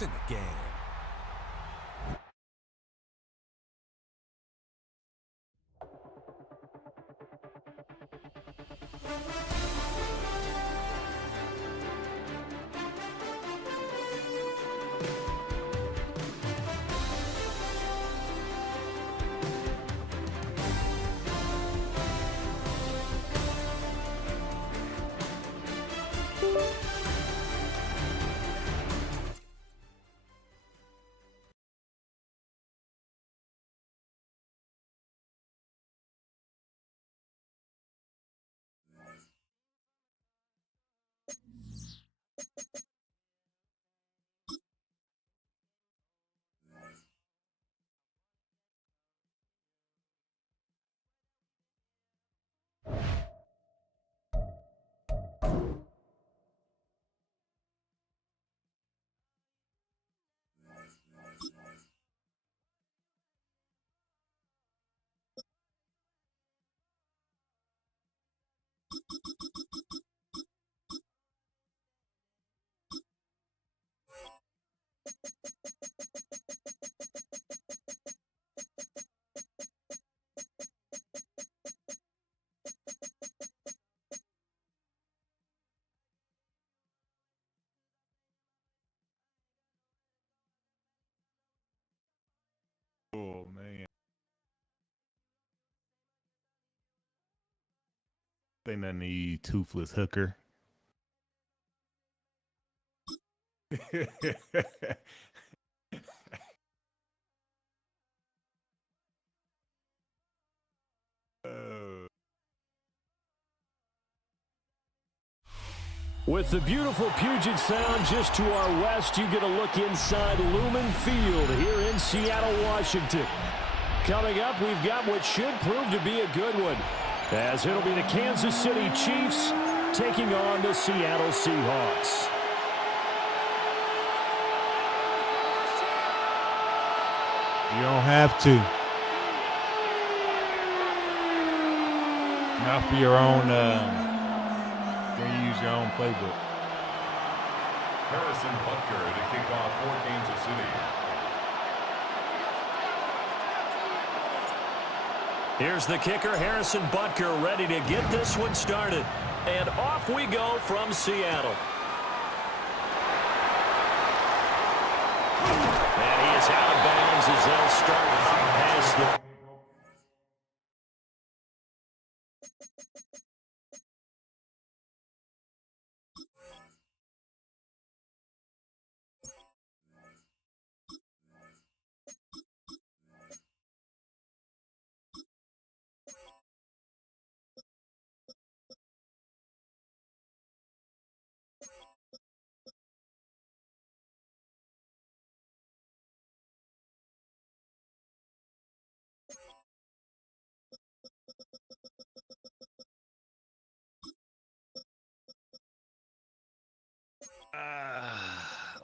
It's in the game. Oh, man. Ain't nothing to eat, toothless hooker. Oh. With the beautiful Puget Sound just to our west, you get a look inside Lumen Field here in Seattle, Washington. Coming up, we've got what should prove to be a good one, as it'll be the Kansas City Chiefs taking on the Seattle Seahawks. You don't have to. Not for your own, when you use your own playbook. Harrison Butker to kick off for Kansas City. Here's the kicker, Harrison Butker, ready to get this one started. And off we go from Seattle. And he is out of bounds as they'll start past the...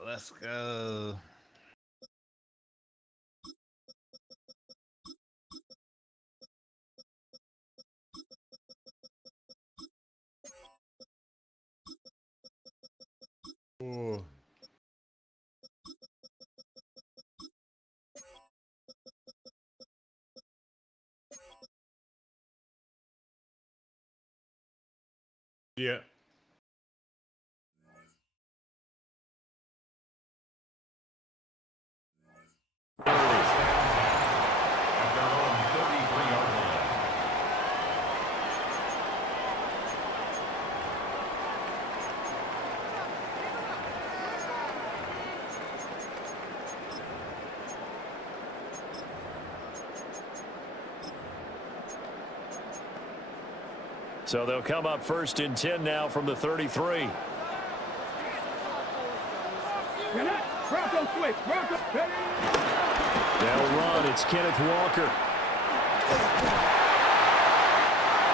Let's go. Ooh. Yeah. At their own 33-yard line. So they'll come up first and 10 now from the 33. They'll run. It's Kenneth Walker.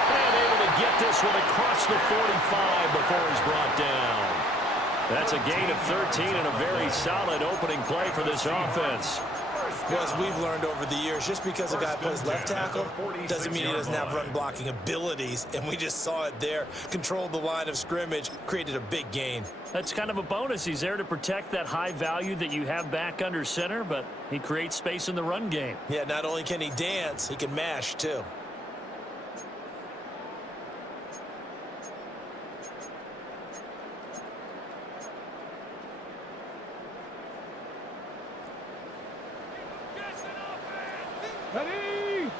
And able to get this one across the 45 before he's brought down. That's a gain of 13 and a very solid opening play for this offense. Well, as we've learned over the years, just because a guy plays left tackle doesn't mean he doesn't have run blocking abilities, and we just saw it there. Controlled the line of scrimmage, created a big gain. That's kind of a bonus. He's there to protect that high value that you have back under center, but he creates space in the run game. Yeah, not only can he dance, he can mash too. Ready?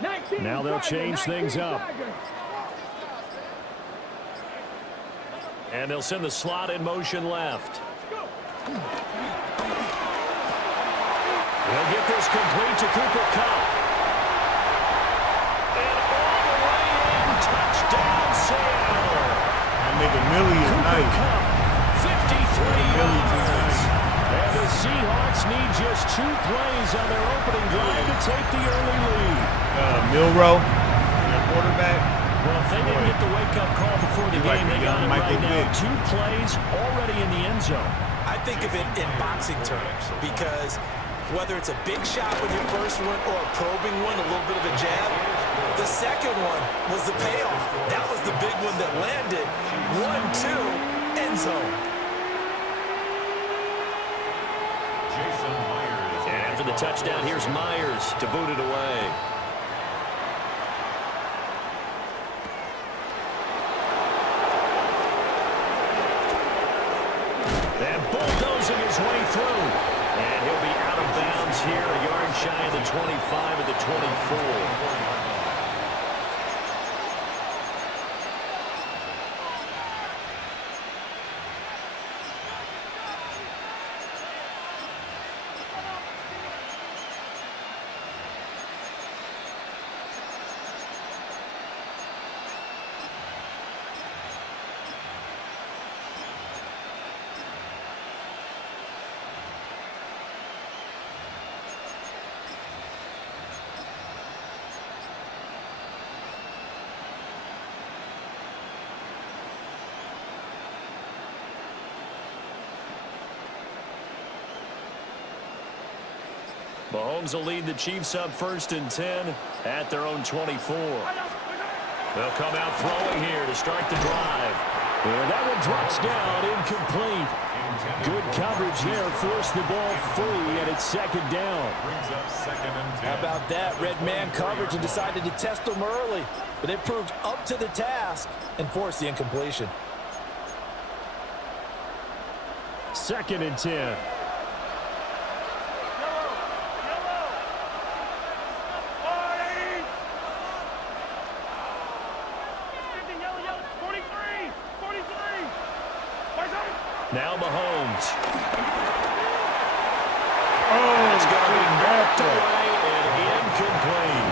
19, now they'll change things up. And they'll send the slot in motion left. They'll get this complete to Cooper Kupp. And all the way in, touchdown Seattle. That nigga Millie is Cooper nice. Kupp, 53 yards. And the Seahawks need just 2 plays on their opening drive to take the early lead. Milrow, their quarterback. Well, if they didn't get the wake-up call before the game, they got it right now. 2 plays already in the end zone. I think of it in boxing terms because whether it's a big shot with your first one or a probing one, a little bit of a jab, the second one was the payoff. That was the big one that landed. 1-2, end zone. And after the touchdown, here's Myers to boot it away. And bulldozing his way through. And he'll be out of bounds here, a yard shy of the 25 of the 24. Mahomes will lead the Chiefs up 1st and 10 at their own 24. They'll come out throwing here to start the drive. And that one drops down, incomplete. Good coverage there, forced the ball free, and it's 2nd down. How about that? Red man coverage and decided to test them early. But they proved up to the task and forced the incompletion. 2nd and 10. Now Mahomes. It's going to be knocked away and incomplete.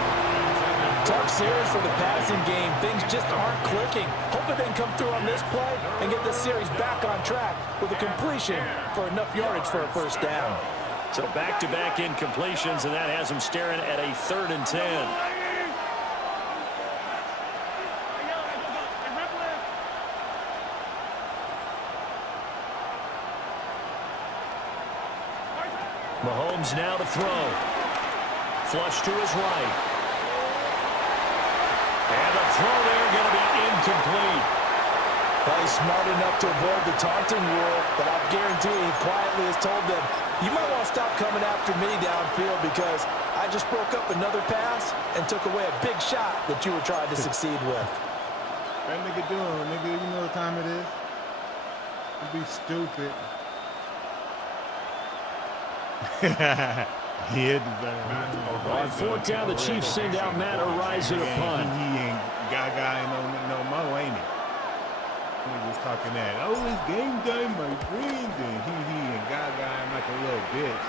Tough series for the passing game. Things just aren't clicking. Hoping they can come through on this play and get this series back on track with a completion for enough yardage for a 1st down. So back-to-back incompletions, and that has them staring at a 3rd and 10. Mahomes now to throw. Flush to his right. And the throw there going to be incomplete. Well, he's smart enough to avoid the taunting rule, but I guarantee he quietly has told them, you might want to stop coming after me downfield because I just broke up another pass and took away a big shot that you were trying to succeed with. That nigga doing, nigga, you know what time it is? Don't be stupid. On 4th down, the Chiefs send out Matt Araiza to punt. He ain't Gaga no mo, ain't he? He was talking that. Oh, it's game time, my friend. And he and Gaga like a little bitch.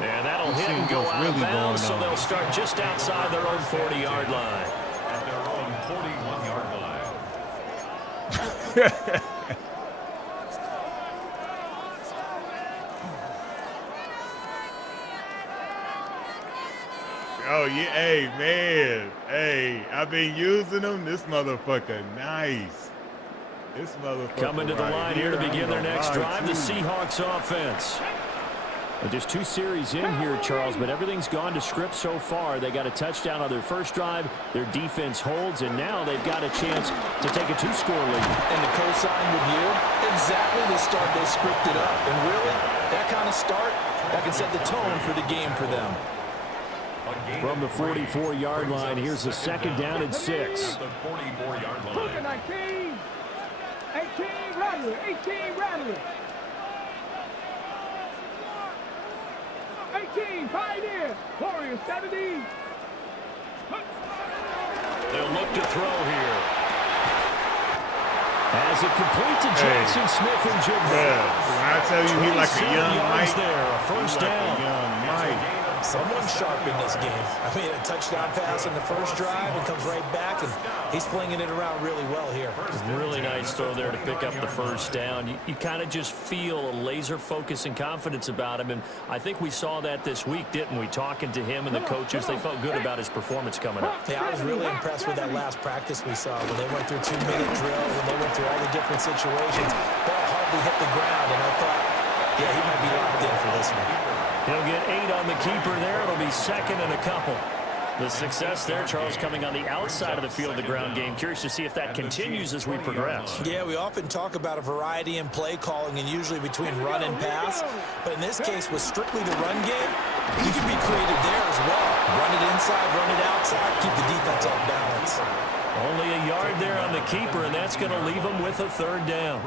And that'll hit and go out of bounds, so they'll start just outside their own 40-yard line. At their own 41-yard line. Oh, yeah. Hey, man. Hey, I've been using them. This motherfucker nice. This motherfucker coming to the line here to begin their next drive, the Seahawks offense. Well, just 2 series in here, Charles, but everything's gone to script so far. They got a touchdown on their first drive. Their defense holds, and now they've got a chance to take a 2-score lead. And the co-sign with you, exactly the start they scripted up. And really, that kind of start, that can set the tone for the game for them. From the 44-yard line, here's the 2nd down and 6. The 44-yard line. 19, 18, Rattler, 18, Rattler. 18, Pioneer, Warriors, 70. They'll look to throw here. As it complete to Jackson Smith and Jigba. When I tell you he like a young Mike, there, a first down. like a young Mike. Someone sharp in this game. I mean, a touchdown pass in the first drive and comes right back, and he's flinging it around really well here. Really nice throw there to pick up the first down. You kind of just feel a laser focus and confidence about him, and I think we saw that this week, didn't we? Talking to him and the coaches, they felt good about his performance coming up. Yeah, I was really impressed with that last practice we saw when they went through 2-minute drills and they went through all the different situations. Ball hardly hit the ground, and I thought, yeah, he might be locked in for this one. He'll get 8 on the keeper there. It'll be 2nd and a couple. The success there, Charles, coming on the outside of the field of the ground game. Curious to see if that continues as we progress. Yeah, we often talk about a variety in play calling and usually between run and pass. But in this case, with strictly the run game, you can be creative there as well. Run it inside, run it outside, keep the defense off balance. Only a yard there on the keeper, and that's going to leave him with a 3rd down.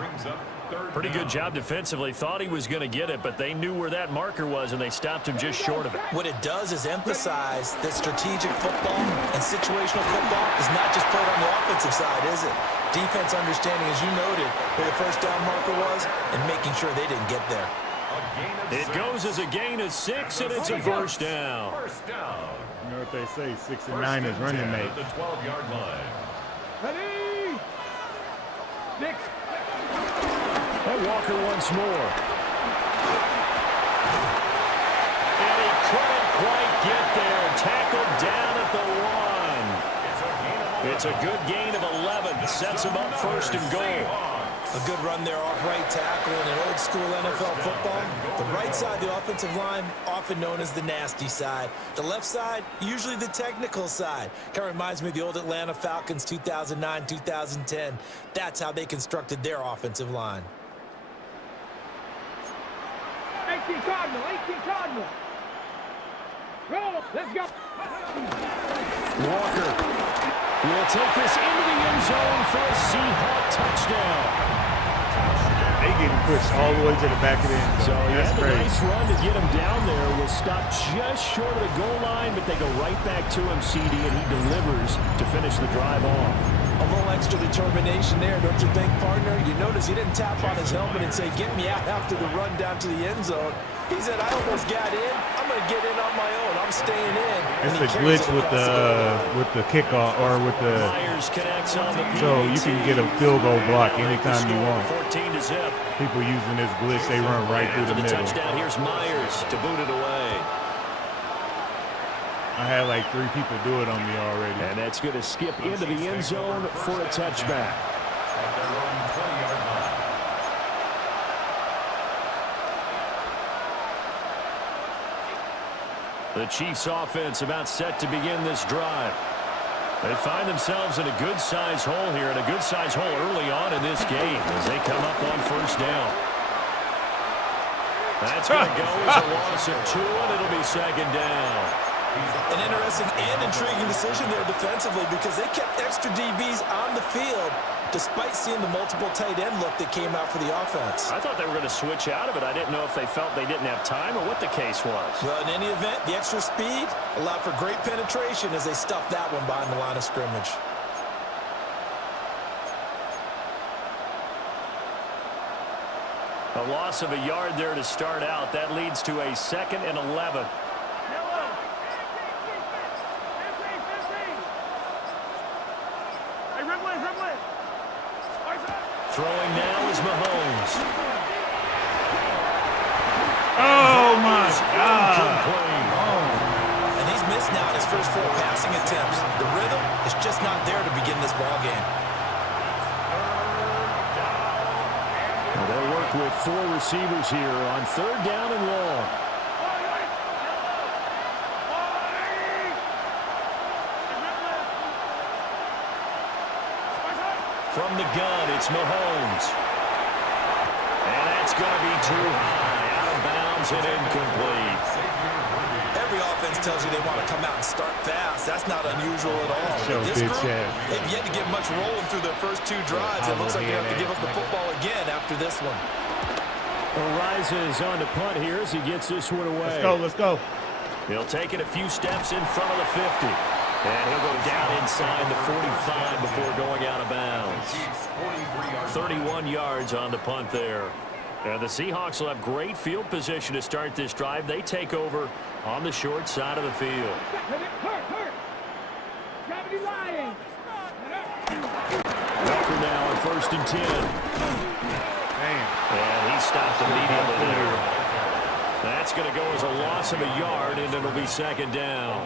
Pretty good job defensively. Thought he was going to get it, but they knew where that marker was, and they stopped him just short of it. What it does is emphasize that strategic football and situational football is not just played on the offensive side, is it? Defense understanding, as you noted, where the first down marker was and making sure they didn't get there. It goes as a gain of 6, and it's a first down. You know what they say, 6 and 9 is running mate. The 12-yard line. Ready? Nick. And Walker once more. And he couldn't quite get there. Tackled down at the 1. It's a good gain of 11. Sets him up 1st and goal. A good run there off right tackle in an old-school NFL football. The right side of the offensive line, often known as the nasty side. The left side, usually the technical side. Kind of reminds me of the old Atlanta Falcons 2009, 2010. That's how they constructed their offensive line. 18 Cardinal, 18 Cardinal. Go, let's go. Walker will take this into the end zone for a Seahawk touchdown. They getting pushed all the way to the back of the end zone. So That's the crazy. nice run to get him down there was stopped just short of the goal line, but they go right back to him, CD, and he delivers to finish the drive off. A little extra determination there, don't you think, partner? You notice he didn't tap on his helmet and say, get me out after the run down to the end zone. He said, I almost got in. I'm going to get in on my own. I'm staying in. It's a glitch with the kickoff or with the Myers connects on the so you can get a field goal block anytime you want. 14 to zip. People using this glitch, they run right through the For the middle. touchdown, here's Myers to boot it away. I had like 3 people do it on me already. And that's going to skip into the end zone for a touchback. At their own 20-yard line. The Chiefs offense about set to begin this drive. They find themselves in a good-sized hole here, and a good-sized hole early on in this game as they come up on first down. That's going to go as a loss of 2, and it'll be 2nd down. An interesting and intriguing decision there defensively because they kept extra DBs on the field despite seeing the multiple tight end look that came out for the offense. I thought they were going to switch out of it. I didn't know if they felt they didn't have time or what the case was. Well, in any event, the extra speed allowed for great penetration as they stuffed that one behind the line of scrimmage. A loss of a yard there to start out. That leads to a 2nd and 11. Throwing now is Mahomes. Oh my God! And he's missed now in his first 4 passing attempts. The rhythm is just not there to begin this ball game. Well, they'll work with 4 receivers here on 3rd down and long. From the gun, it's Mahomes. And that's going to be too high. Out of bounds and incomplete. Every offense tells you they want to come out and start fast. That's not unusual at all. This group, they've yet to get much rolling through their first 2 drives. It looks like they have to give up the football again after this one. Arises on to punt here as he gets this one away. Let's go. He'll take it a few steps in front of the 50. And he'll go down inside the 45 before going out of bounds. 31 yards on the punt there. And the Seahawks will have great field position to start this drive. They take over on the short side of the field. Walker now on 1st and 10. And he stopped immediately there. That's going to go as a loss of a yard, and it'll be 2nd down.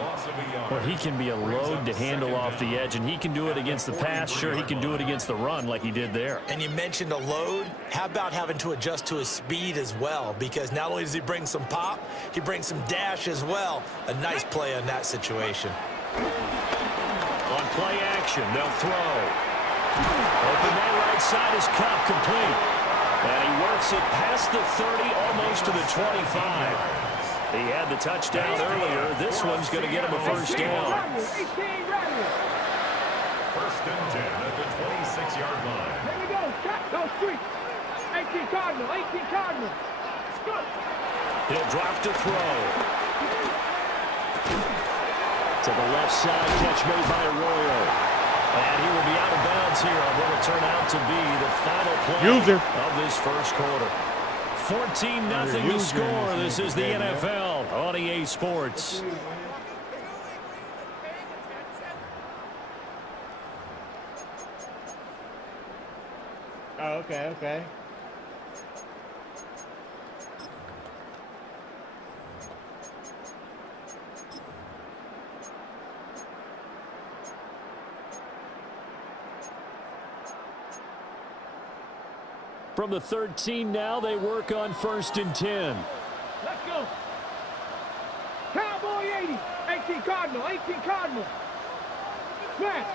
Well, he can be a load to handle off the edge, and he can do it against the pass. Sure, he can do it against the run like he did there. And you mentioned a load. How about having to adjust to his speed as well? Because not only does he bring some pop, he brings some dash as well. A nice play on that situation. On play action, they'll throw. Open that right side is Cup, complete. And he works it past the 30, almost to the 25. He had the touchdown earlier. This one's going to get him a 1st down. 1st and 10 at the 26-yard line. There we go. Shot those streets. 18 Cardinal. 18 Cardinal. He'll drop to throw. To the left side, catch made by Arroyo. And he will be out of bounds here on what will turn out to be the final play of this first quarter. 14-0 to score. This is the NFL on EA Sports. Oh, okay. From the 13 now, they work on 1st and 10. Let's go. Cowboy 80. 18 Cardinal. 18 Cardinal. Smash.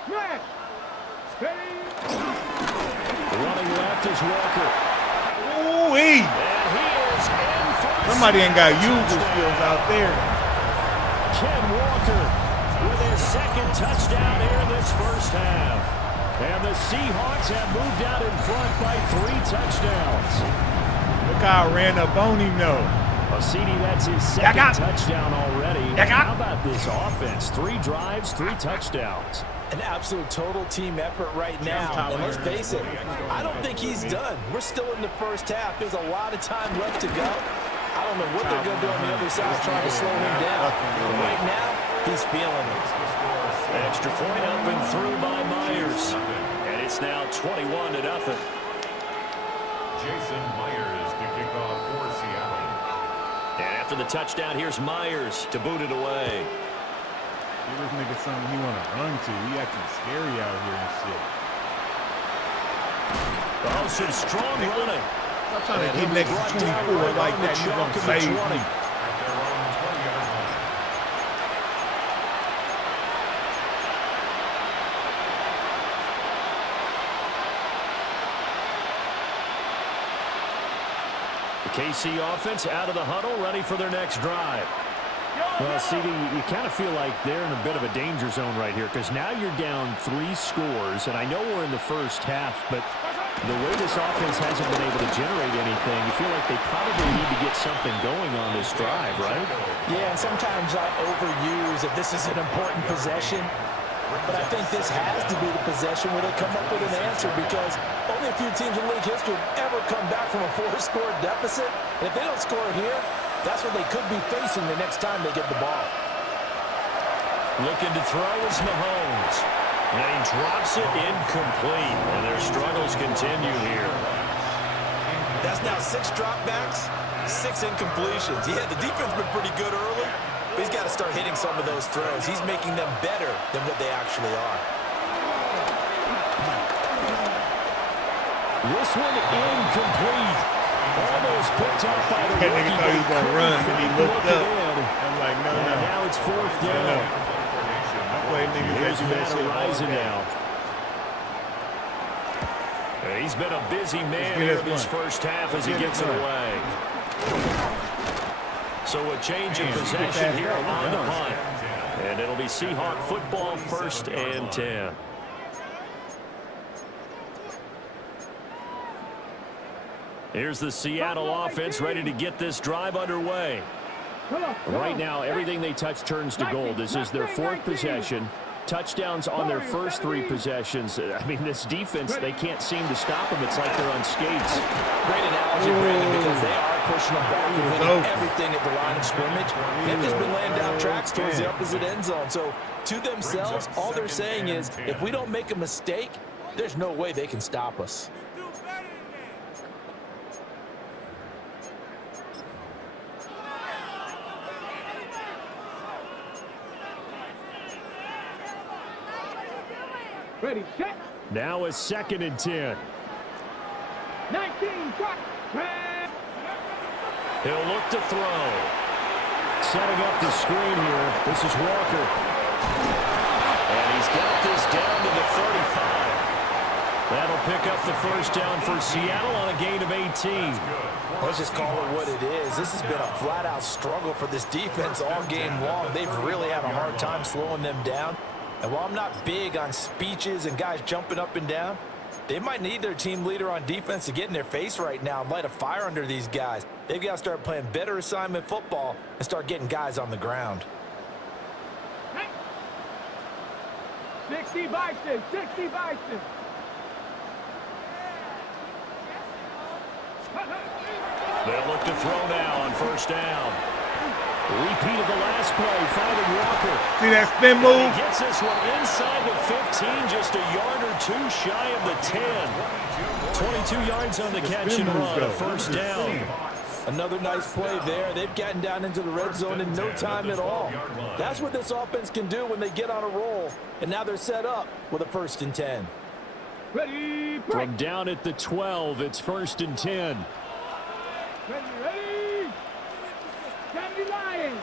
Running left is Walker. Ooh-wee. And he is in for Somebody ain't got user skills out there. Ken Walker with his 2nd touchdown here in this first half. And the Seahawks have moved out in front by 3 touchdowns. Look how I ran up on him, though. Well, CD, that's his 2nd touchdown already. How about this offense? 3 drives, 3 touchdowns. An absolute total team effort right now. And let's face it, I don't think he's done. We're still in the first half. There's a lot of time left to go. I don't know what they're going to do on the other side trying to slow him down. But right now, he's feeling it. Extra point up and through by Myers. And it's now 21-0. Jason Myers to kick off for Seattle. And after the touchdown, here's Myers to boot it away. Give this nigga something he want to run to. He acting scary out here and shit. Oh, some strong running. Stop trying to get next to 24 like that. You're going to save me. KC offense out of the huddle, ready for their next drive. Well, CD, you kind of feel like they're in a bit of a danger zone right here because now you're down 3 scores, and I know we're in the first half, but the way this offense hasn't been able to generate anything, you feel like they probably need to get something going on this drive, right? Yeah, and sometimes I overuse if this is an important possession. But I think this has to be the possession where they come up with an answer because only a few teams in league history have ever come back from a 4-score deficit. And if they don't score here, that's what they could be facing the next time they get the ball. Looking to throw is Mahomes. And he drops it incomplete. And their struggles continue here. That's now 6 dropbacks, 6 incompletions. Yeah, the defense has been pretty good early. But he's got to start hitting some of those throws. He's making them better than what they actually are. This one incomplete. Almost picked up by the That nigga thought he was going to run, and he looked up. I'm like, no. And now it's 4th down. I play niggas Here's that do that Matt shit all Ariza day. now. He's been a busy man here in this first half as he gets it away. So a change of possession here on the punt. And it'll be Seahawk football, 1st and 10. Here's the Seattle offense ready to get this drive underway. Right now, everything they touch turns to gold. This is their 4th possession. Touchdowns on their first 3 possessions. I mean, this defense, they can't seem to stop them. It's like they're on skates. Great analogy, Brandon, because they are pushing them back and winning everything at the line of scrimmage. They've just been laying down tracks towards the opposite end zone. So, to themselves, all they're saying is, if we don't make a mistake, there's no way they can stop us. Ready, set. Now a 2nd and 10. 19, shot. He'll look to throw. Setting up the screen here. This is Walker. And he's got this down to the 35. That'll pick up the first down for Seattle on a gain of 18. Let's just call it what it is. This has been a flat-out struggle for this defense all game long. They've really had a hard time slowing them down. And while I'm not big on speeches and guys jumping up and down, they might need their team leader on defense to get in their face right now and light a fire under these guys. They've got to start playing better assignment football and start getting guys on the ground. 60 Bison, 60 Bison. They'll look to throw now on first down. Repeat of the last play, finding Walker. See that spin move? He gets this one inside the 15, just a yard or 2 shy of the 10. 22 yards on the catch and run, a first down. Another nice play there. They've gotten down into the red zone in no time at all. That's what this offense can do when they get on a roll. And now they're set up with a 1st and 10. Ready, From down at the 12, it's 1st and 10. ready, ready. 70 Lions,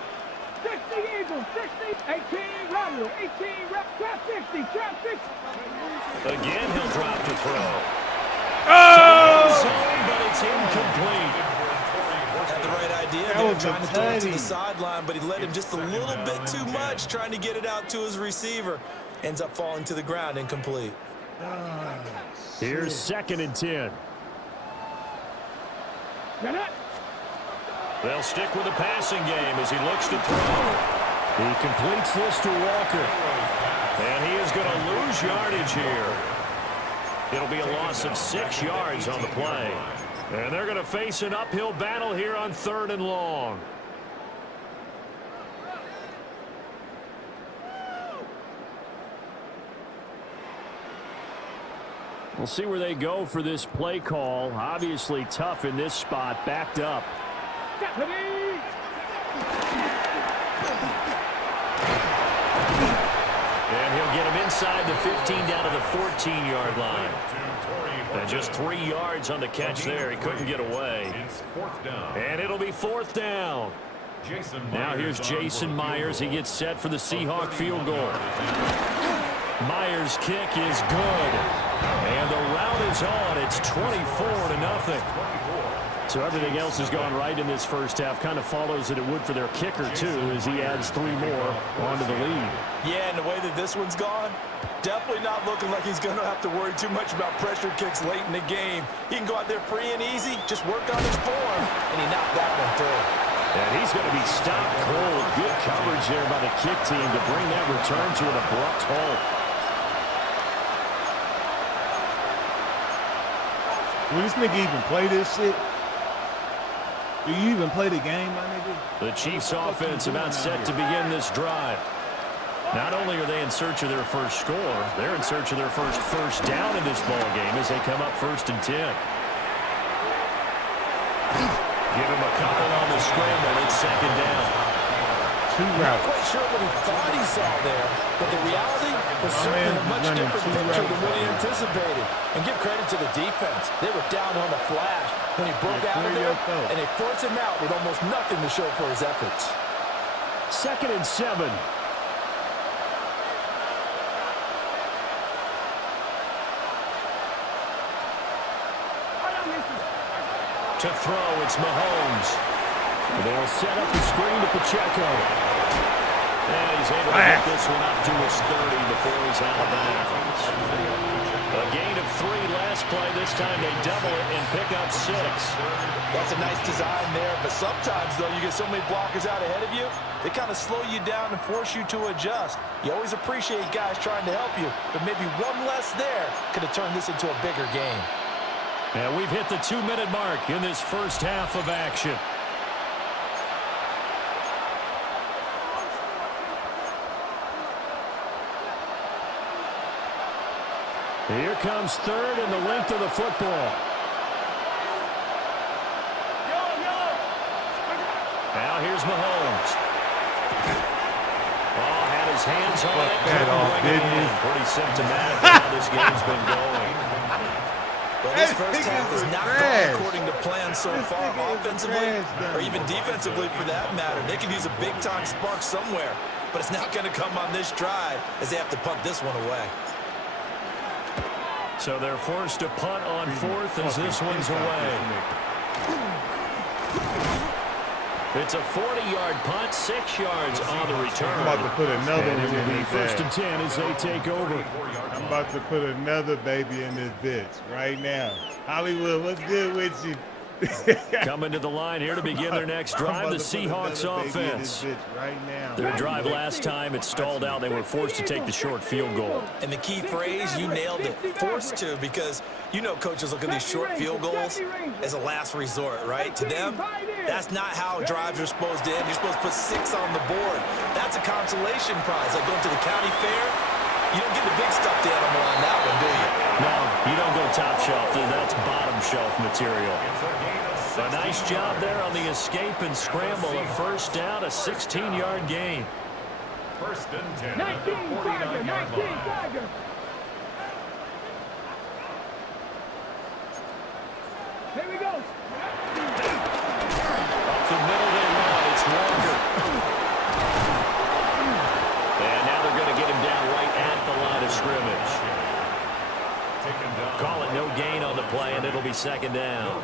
60 Eagles, 60, 18 Rebel, 18 Rep, trap 60, trap 60. Again, he'll drop to throw. Oh! But it's incomplete. Had the right idea. That They were was trying to throw it to tiny. the sideline, but he let him just a little bit too much, trying to get it out to his receiver. Ends up falling to the ground, incomplete. Here's 2nd and 10. Get it. They'll stick with the passing game as he looks to throw. He completes this to Walker. And he is going to lose yardage here. It'll be a loss of 6 yards on the play. And they're going to face an uphill battle here on 3rd and long. We'll see where they go for this play call. Obviously tough in this spot, backed up. Ready. And he'll get him inside the 15 down to the 14-yard line. And just 3 yards on the catch there. He couldn't get away. It's 4th down. And it'll be 4th down. Now here's Jason Myers. He gets set for the Seahawk field goal. Myers' kick is good. And the route is on. It's 24-0. So everything else has gone right in this first half. Kind of follows that it would for their kicker, too, as he adds 3 more onto the lead. Yeah, and the way that this one's gone, definitely not looking like he's going to have to worry too much about pressure kicks late in the game. He can go out there free and easy, just work on his form, and he knocked that one through. And he's going to be stopped cold. Good coverage there by the kick team to bring that return to an abrupt halt. Will this nigga even play this shit? Do you even play the game, my nigga? The Chiefs offense about set to begin this drive. Not only are they in search of their first score, they're in search of their first down in this ball game as they come up 1st and 10. Give him a couple on the scramble. It's 2nd down. 2 routes. Not quite sure what he thought he saw there, but the reality was certainly a much different picture than what he anticipated. And give credit to the defense. They were down on the flash when he broke out of there, and they forced him out with almost nothing to show for his efforts. 2nd and 7. To throw, it's Mahomes. They'll set up the screen to Pacheco. And he's able to get this one up to his 30 before he's out of bounds. A gain of 3 last play. This time they double it and pick up 6. That's a nice design there, but sometimes, though, you get so many blockers out ahead of you, they kind of slow you down and force you to adjust. You always appreciate guys trying to help you, but maybe one less there could have turned this into a bigger game. And we've hit the 2-minute mark in this first half of action. Here comes third and the length of the football. Now here's Mahomes. Oh, had his hands on it. Pretty symptomatic of how this game's been going. Well, this first half has not gone according to plan so far, offensively or even defensively for that matter. They could use a big-time spark somewhere, but it's not going to come on this drive as they have to punt this one away. So they're forced to punt on 4th as this one's away. It's a 40-yard punt, 6 yards on the return. I'm about to put another one in be this first bag. and 10 as they take over. I'm about to put another baby in this bitch right now. Hollywood, what's good with you? Coming to the line here to begin their next drive, the Seahawks offense. Right now. Their drive last time, it stalled out. They were forced to take the short field goal. And the key phrase, you nailed it, forced to, because you know coaches look at these short field goals as a last resort, right? To them, that's not how drives are supposed to end. You're supposed to put 6 on the board. That's a consolation prize, like going to the county fair. You don't get the big stuffed animal on that one, do you? No, you don't go top shelf. That's bottom shelf material. A nice job there on the escape and scramble. A first down, a 16-yard gain. First and 10 19, at the 49-yard line. Tiger. Here we go. Up the middle they run. It's Walker. And now they're going to get him down right at the line of scrimmage. Call it no gain on the play, and it'll be second down.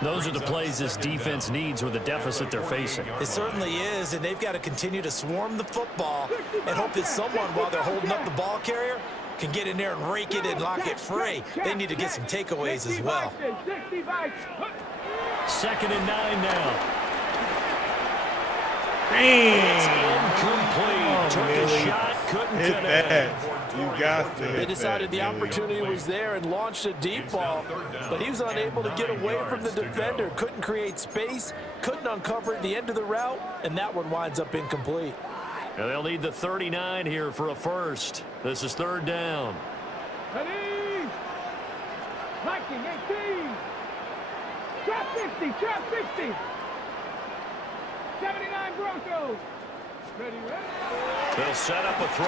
Those are the plays this defense needs with the deficit they're facing. It certainly is, and they've got to continue to swarm the football and hope that someone, while they're holding up the ball carrier, can get in there and rake it and lock it free. They need to get some takeaways as well. Second and 9 now. Damn. Incomplete. Took a shot, couldn't Hit connect. that. You got to hit They decided that, the opportunity was there and launched a deep ball, but he was unable to get away from the defender. Couldn't create space, couldn't uncover at the end of the route, and that one winds up incomplete. And they'll need the 39 here for a first. This is third down. Ready? Viking 18. Trap 50, trap 50. 79 Broncos. Ready, ready? They'll set up a throw.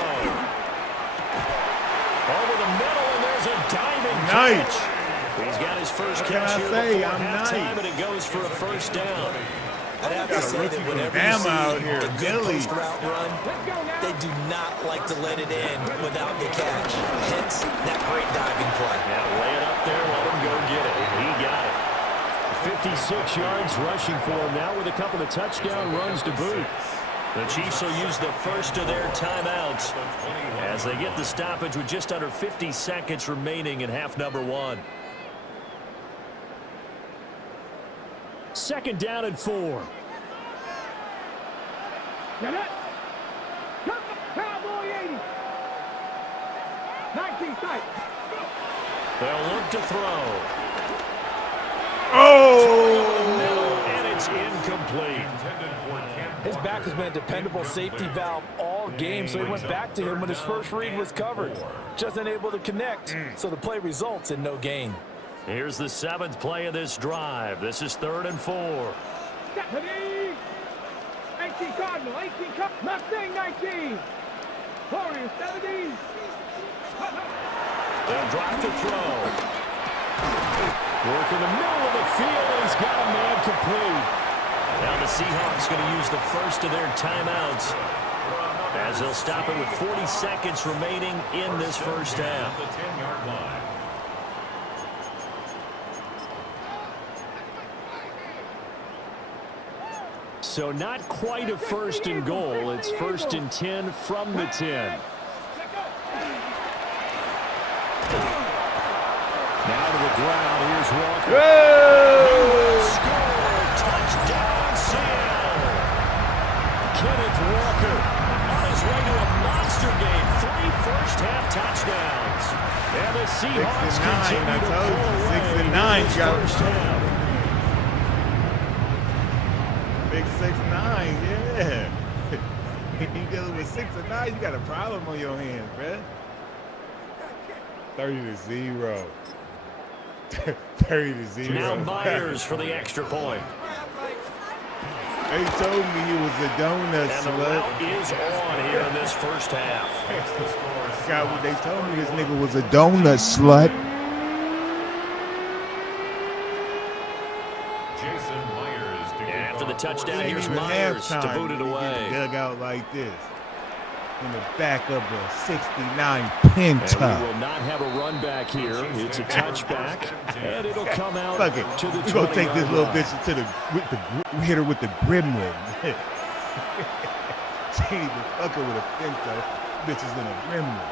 Over the middle, and there's a diving catch. He's got his first catch here before halftime, and it goes for a first down. I'd have to say that whenever you see a good post route run, they do not like to let it in without the catch. Hence, that great diving play. Yeah, lay it up there, let him go get it. He got it. 56 yards rushing for him now with a couple of touchdown runs to boot. The Chiefs will use the first of their timeouts as they get the stoppage with just under 50 seconds remaining in half number 1. Second down and 4. Get it. Cowboy 80. 19 tight. They'll look to throw. Oh! And it's incomplete. His back has been a dependable safety valve all game, so he went back to him when his first read was covered. Just unable to connect, so the play results in no gain. Here's the 7th play of this drive. This is third and 4. Ready? 18 Cardinal, 18 Cup, Mustang 19. Warriors 70. They'll drop the throw. Work in the middle of the field, and he's got a man complete. Now the Seahawks going to use the first of their timeouts as they'll stop it with 40 seconds remaining in this first half. So not quite a first and goal. It's first and 10 from the 10. Now to the ground. Here's Walker. Score! Touchdown, Seattle! Kenneth Walker on his way to a monster game. 3 first-half touchdowns. And the Seahawks continue to pull away 6 and 9. in this first half. Big 6'9", yeah. You dealing with 6 and 9, you got a problem on your hands, man. 30-0. 30-0. Now Myers for the extra point. They told me he was a donut And the slut. route is on here in this first half. God, they told me this nigga was a donut slut. After the touchdown, Ain't here's even Myers to halftime. boot it He away. get dug out like this in the back of a 69 And we Pinto. will not have a run back here. It's a touchback, and it'll come out Fuck it. to the 20-yard We're going to take this little line. bitch to we hit her with the gremlin. She ain't even fucking with a Pinto. Bitch is in a gremlin.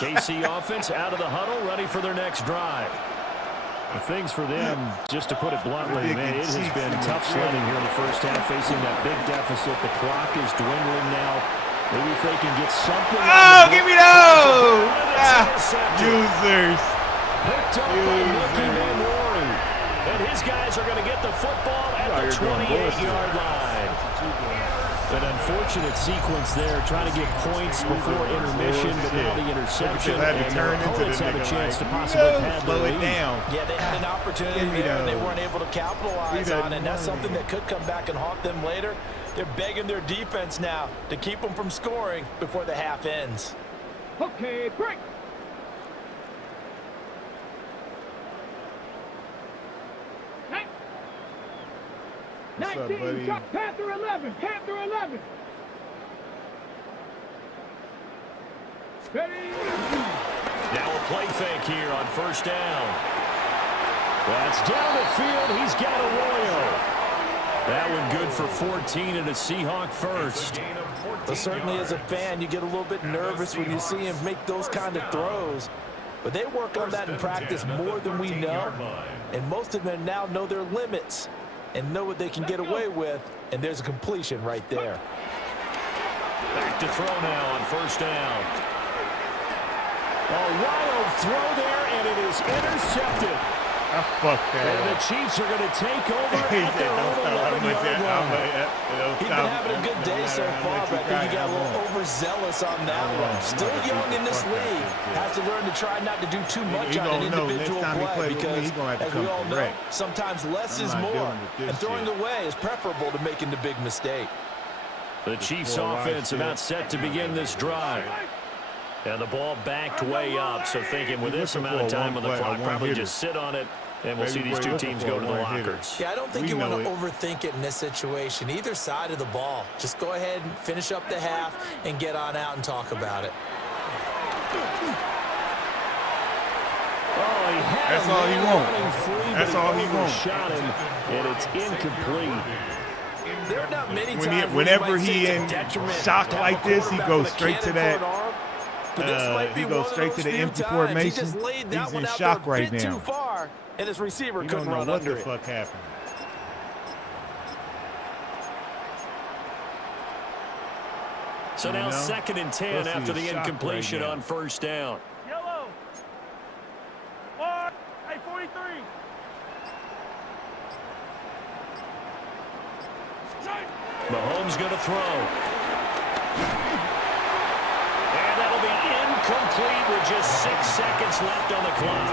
KC offense out of the huddle, ready for their next drive. The things for them, just to put it bluntly, man, it has been tough sledding here in the first half, facing that big deficit. The clock is dwindling now. Maybe if they can get something. Oh, give me those! Users. Picked up by Nicky Manwari. And his guys are going to get the football at the 28-yard line. An unfortunate sequence there, trying to get points before intermission, but now the interception, and their opponents have a chance to possibly pad their lead. Down. Yeah, they had an opportunity there, and they weren't able to capitalize on it, and that's something that could come back and haunt them later. They're begging their defense now to keep them from scoring before the half ends. Okay, break. What's up, 19, buddy? Panther 11, Panther 11. Ready? Now a play fake here on first down. That's down the field. He's got Arroyo. That one good for 14 and a Seahawk first. But certainly as a fan, you get a little bit nervous when you see him make those kind of throws. But they work on that in practice more than we know. And most of them now know their limits and know what they can get away with. And there's a completion right there. Back to throw now on first down. A wild throw there, and it is intercepted. I fucked that And the up. Chiefs are going to take over He at said, their own don't stop. 11-yard line. He's been having a good day so far, but I think he got a little overzealous on that one. Still young in this league. Has to learn to try not to do too much on an individual play because, as we all know, sometimes less is more. And throwing away is preferable to making the big mistake. The Chiefs offense about set to begin this drive. And the ball backed way up, so thinking with this amount of time on the clock, probably just sit on it, and we'll see these two teams go to the lockers. Yeah, I don't think you want to overthink it in this situation. Either side of the ball. Just go ahead and finish up the half and get on out and talk about it. Oh, he had That's all he wants. free, That's all he wants. Shot him, and it's incomplete. There are not many times whenever he in shock like this, he goes straight to that. He goes straight to the empty formation. He's in shock right now. Too far, and his receiver You couldn't don't know run what under the it. fuck happened. So now second and 10 Plus after he the is shocked incompletion right now. on first down. Yellow. Hey, 43. Mahomes going to throw. And that'll be incomplete with just 6 seconds left on the clock.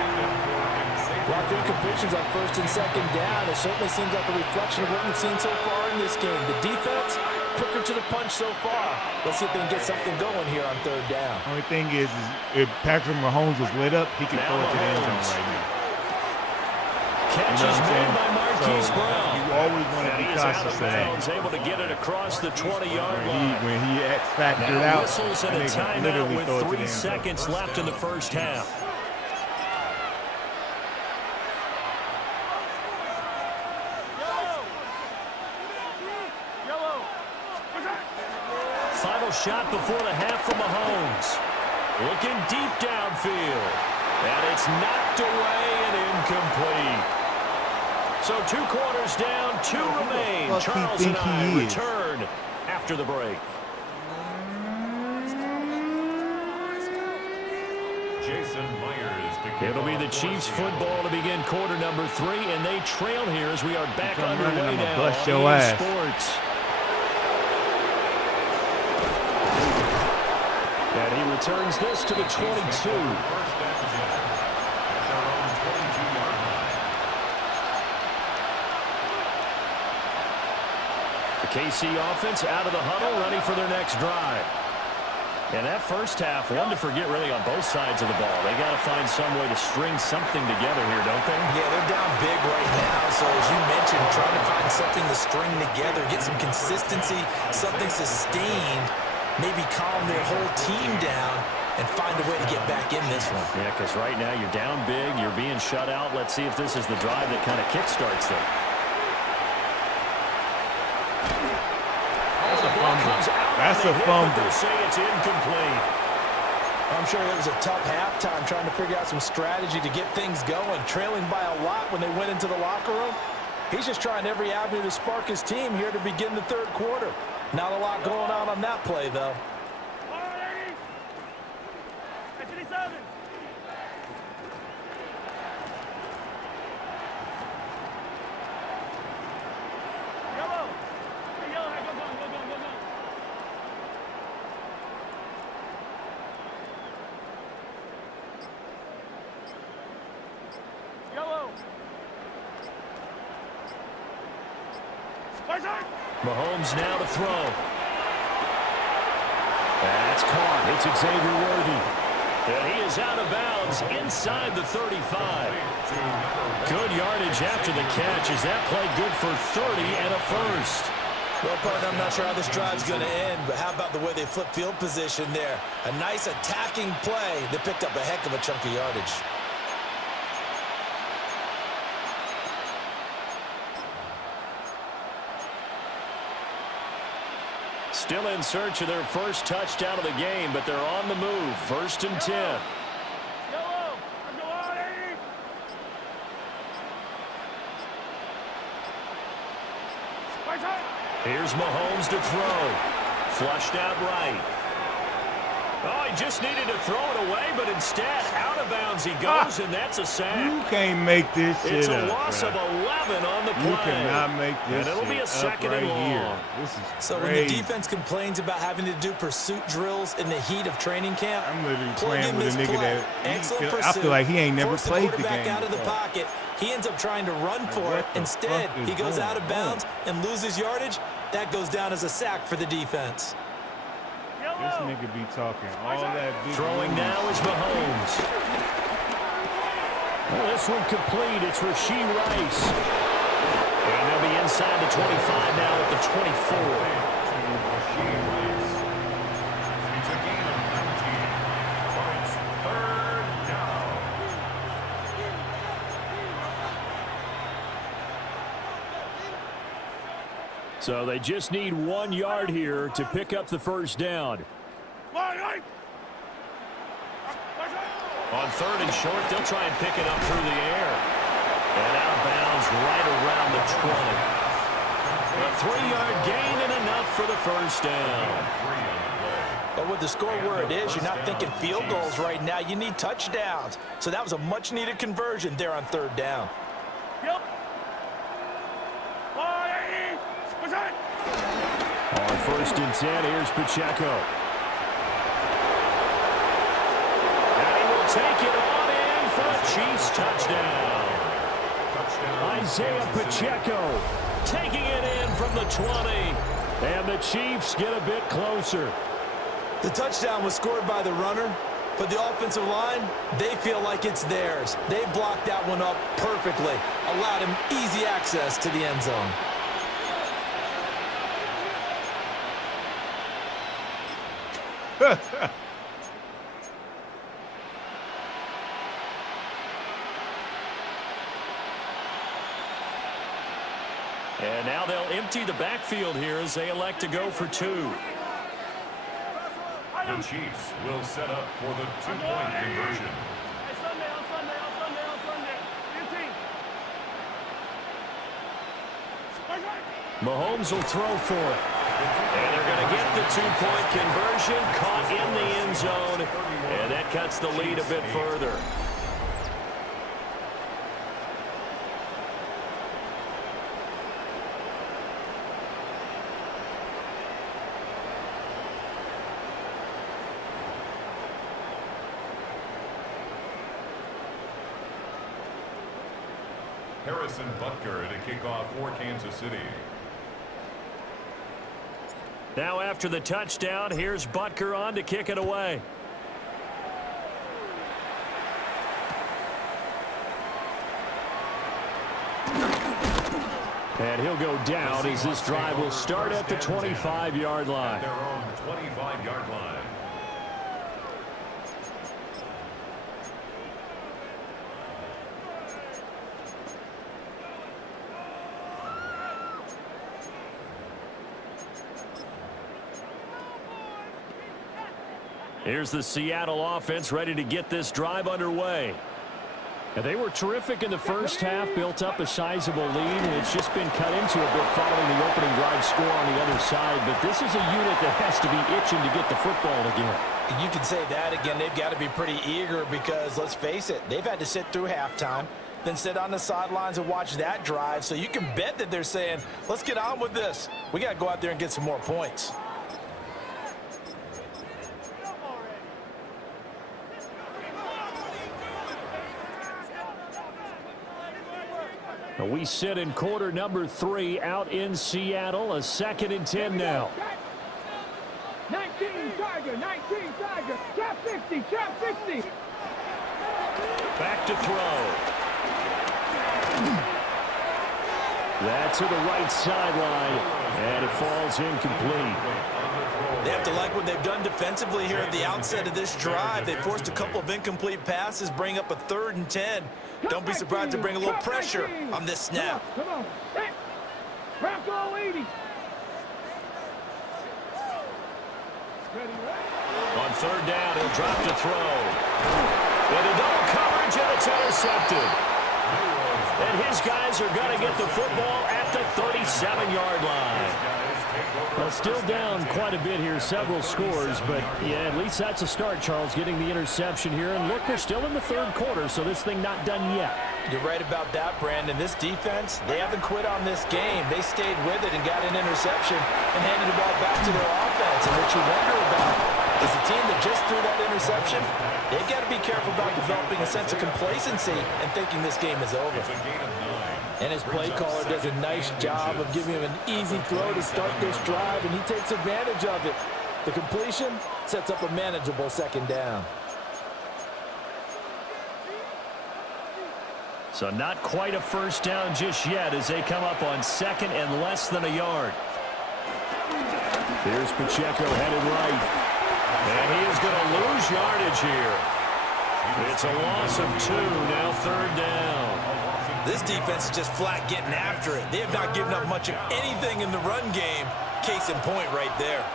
Lots of incompletions on first and second down. It certainly seems like a reflection of what we've seen so far in this game. The defense, quicker to the punch so far. Let's see if they can get something going here on third down. Only thing is if Patrick Mahomes was lit up, he can Now throw it to the end zone Mahomes. right now. Catch You know is what I'm made saying? by Marquise So, Brown. you always want to And be he is out cautious of of that. bounds, able to get it across the 20-yard line. When he X factored Now out, whistles and a they can timeout literally with throw it to the 3 end zone. seconds left in the first half. shot before the half from Mahomes. Looking deep downfield. And it's knocked away and incomplete. So 2 quarters down, 2 remain. Charles and I return after the break. Jason Myers to kick It'll be the off Chiefs for Seattle. football to begin quarter number 3, and they trail here as we are back underway now bust on your EA ass. Sports. And he returns this to the 22. First down, at their own 22-yard line. The KC offense out of the huddle, ready for their next drive. And that first half, one to forget really on both sides of the ball. They got to find some way to string something together here, don't they? Yeah, they're down big right now. So as you mentioned, trying to find something to string together, get some consistency, something sustained, maybe calm their whole team down and find a way to get back in this one. Yeah, because right now you're down big, you're being shut out. Let's see if this is the drive that kind of kickstarts them. That's a fumble. They'll say it's incomplete. I'm sure it was a tough halftime trying to figure out some strategy to get things going. Trailing by a lot when they went into the locker room. He's just trying every avenue to spark his team here to begin the third quarter. Not a lot going on that play, though. Mahomes now to throw. That's caught. It's Xavier Worthy. And he is out of bounds inside the 35. Good yardage after the catch. Is that play good for 30 and a first? Well, partner, I'm not sure how this drive's going to end, but how about the way they flip field position there? A nice attacking play. They picked up a heck of a chunk of yardage. Still in search of their first touchdown of the game, but they're on the move. 1st and 10. Here's Mahomes to throw. Flushed out right. Oh, he just needed to throw it away, but instead, out of bounds he goes, and that's a sack. You can't make this shit It's a up, loss bro. of 11 on the play. You cannot make this And it'll be a shit up second right and long. here. This is So when crazy. the defense complains about having to do pursuit drills in the heat of training camp, I'm literally plug playing in with this a nigga play. that Excellent I pursuit. feel like he ain't never Force played the quarterback game out of the before. pocket. He ends up trying to run for What it. the Instead, fuck is he goes going out of bounds on? and loses yardage. That goes down as a sack for the defense. This nigga be talking all that big Throwing news. now is Mahomes. Well, this one complete. It's Rashee Rice. And they'll be inside the 25 now at the 24. It's a gain of 19. But it's 3rd down. So they just need 1 yard here to pick up the first down. On 3rd and short, they'll try and pick it up through the air. And out of bounds right around the 20. A 3-yard gain and enough for the first down. But with the score where it is, you're not thinking field goals right now. You need touchdowns. So that was a much-needed conversion there on 3rd down. On 1st and 10, here's Pacheco. And he will take it on in for a Chiefs touchdown. Isaiah Pacheco taking it in from the 20. And the Chiefs get a bit closer. The touchdown was scored by the runner, but the offensive line, they feel like it's theirs. They blocked that one up perfectly, allowed him easy access to the end zone. And now they'll empty the backfield here as they elect to go for 2. The Chiefs will set up for the two-point conversion. Hey, Sunday, on Sunday. Your team. Mahomes will throw for it. And they're going to get the two-point conversion, caught in the end zone, and that cuts the lead a bit further. Harrison Butker to kick off for Kansas City. Now after the touchdown, here's Butker on to kick it away. And he'll go down as this drive will start at the 25-yard line. At their own 25-yard line. Here's the Seattle offense ready to get this drive underway. And they were terrific in the first half, built up a sizable lead, and it's just been cut into a bit following the opening drive score on the other side. But this is a unit that has to be itching to get the football again. You can say that again. They've got to be pretty eager because, let's face it, they've had to sit through halftime, then sit on the sidelines and watch that drive. So you can bet that they're saying, let's get on with this. We got to go out there and get some more points. We sit in quarter number 3 out in Seattle. A 2nd and 10 now. 19 Tiger. Trap 60. Back to throw. That to the right sideline, and it falls incomplete. They have to like what they've done defensively here at the outset of this drive. They forced a couple of incomplete passes, bring up a 3rd and 10. Don't be surprised to bring a little pressure on this snap. Come on. Bronco 80. On 3rd down, he'll drop to throw. With a double coverage, and it's intercepted. And his guys are going to get the football at the 37-yard line. Well, still down quite a bit here, several scores, but yeah, at least that's a start, Charles, getting the interception here. And look, we're still in the 3rd quarter, so this thing not done yet. You're right about that, Brandon. This defense, they haven't quit on this game. They stayed with it and got an interception and handed the ball back to their offense. And what you wonder about is the team that just threw that interception, they've got to be careful about developing a sense of complacency and thinking this game is over. It's a gain of 9. And his play caller does a nice job of giving him an easy throw to start this drive, and he takes advantage of it. The completion sets up a manageable 2nd down. So not quite a 1st down just yet as they come up on 2nd and less than a yard. Here's Pacheco headed right. And he is going to lose yardage here. It's a loss of 2, now 3rd down. This defense is just flat getting after it. They have not given up much of anything in the run game. Case in point right there.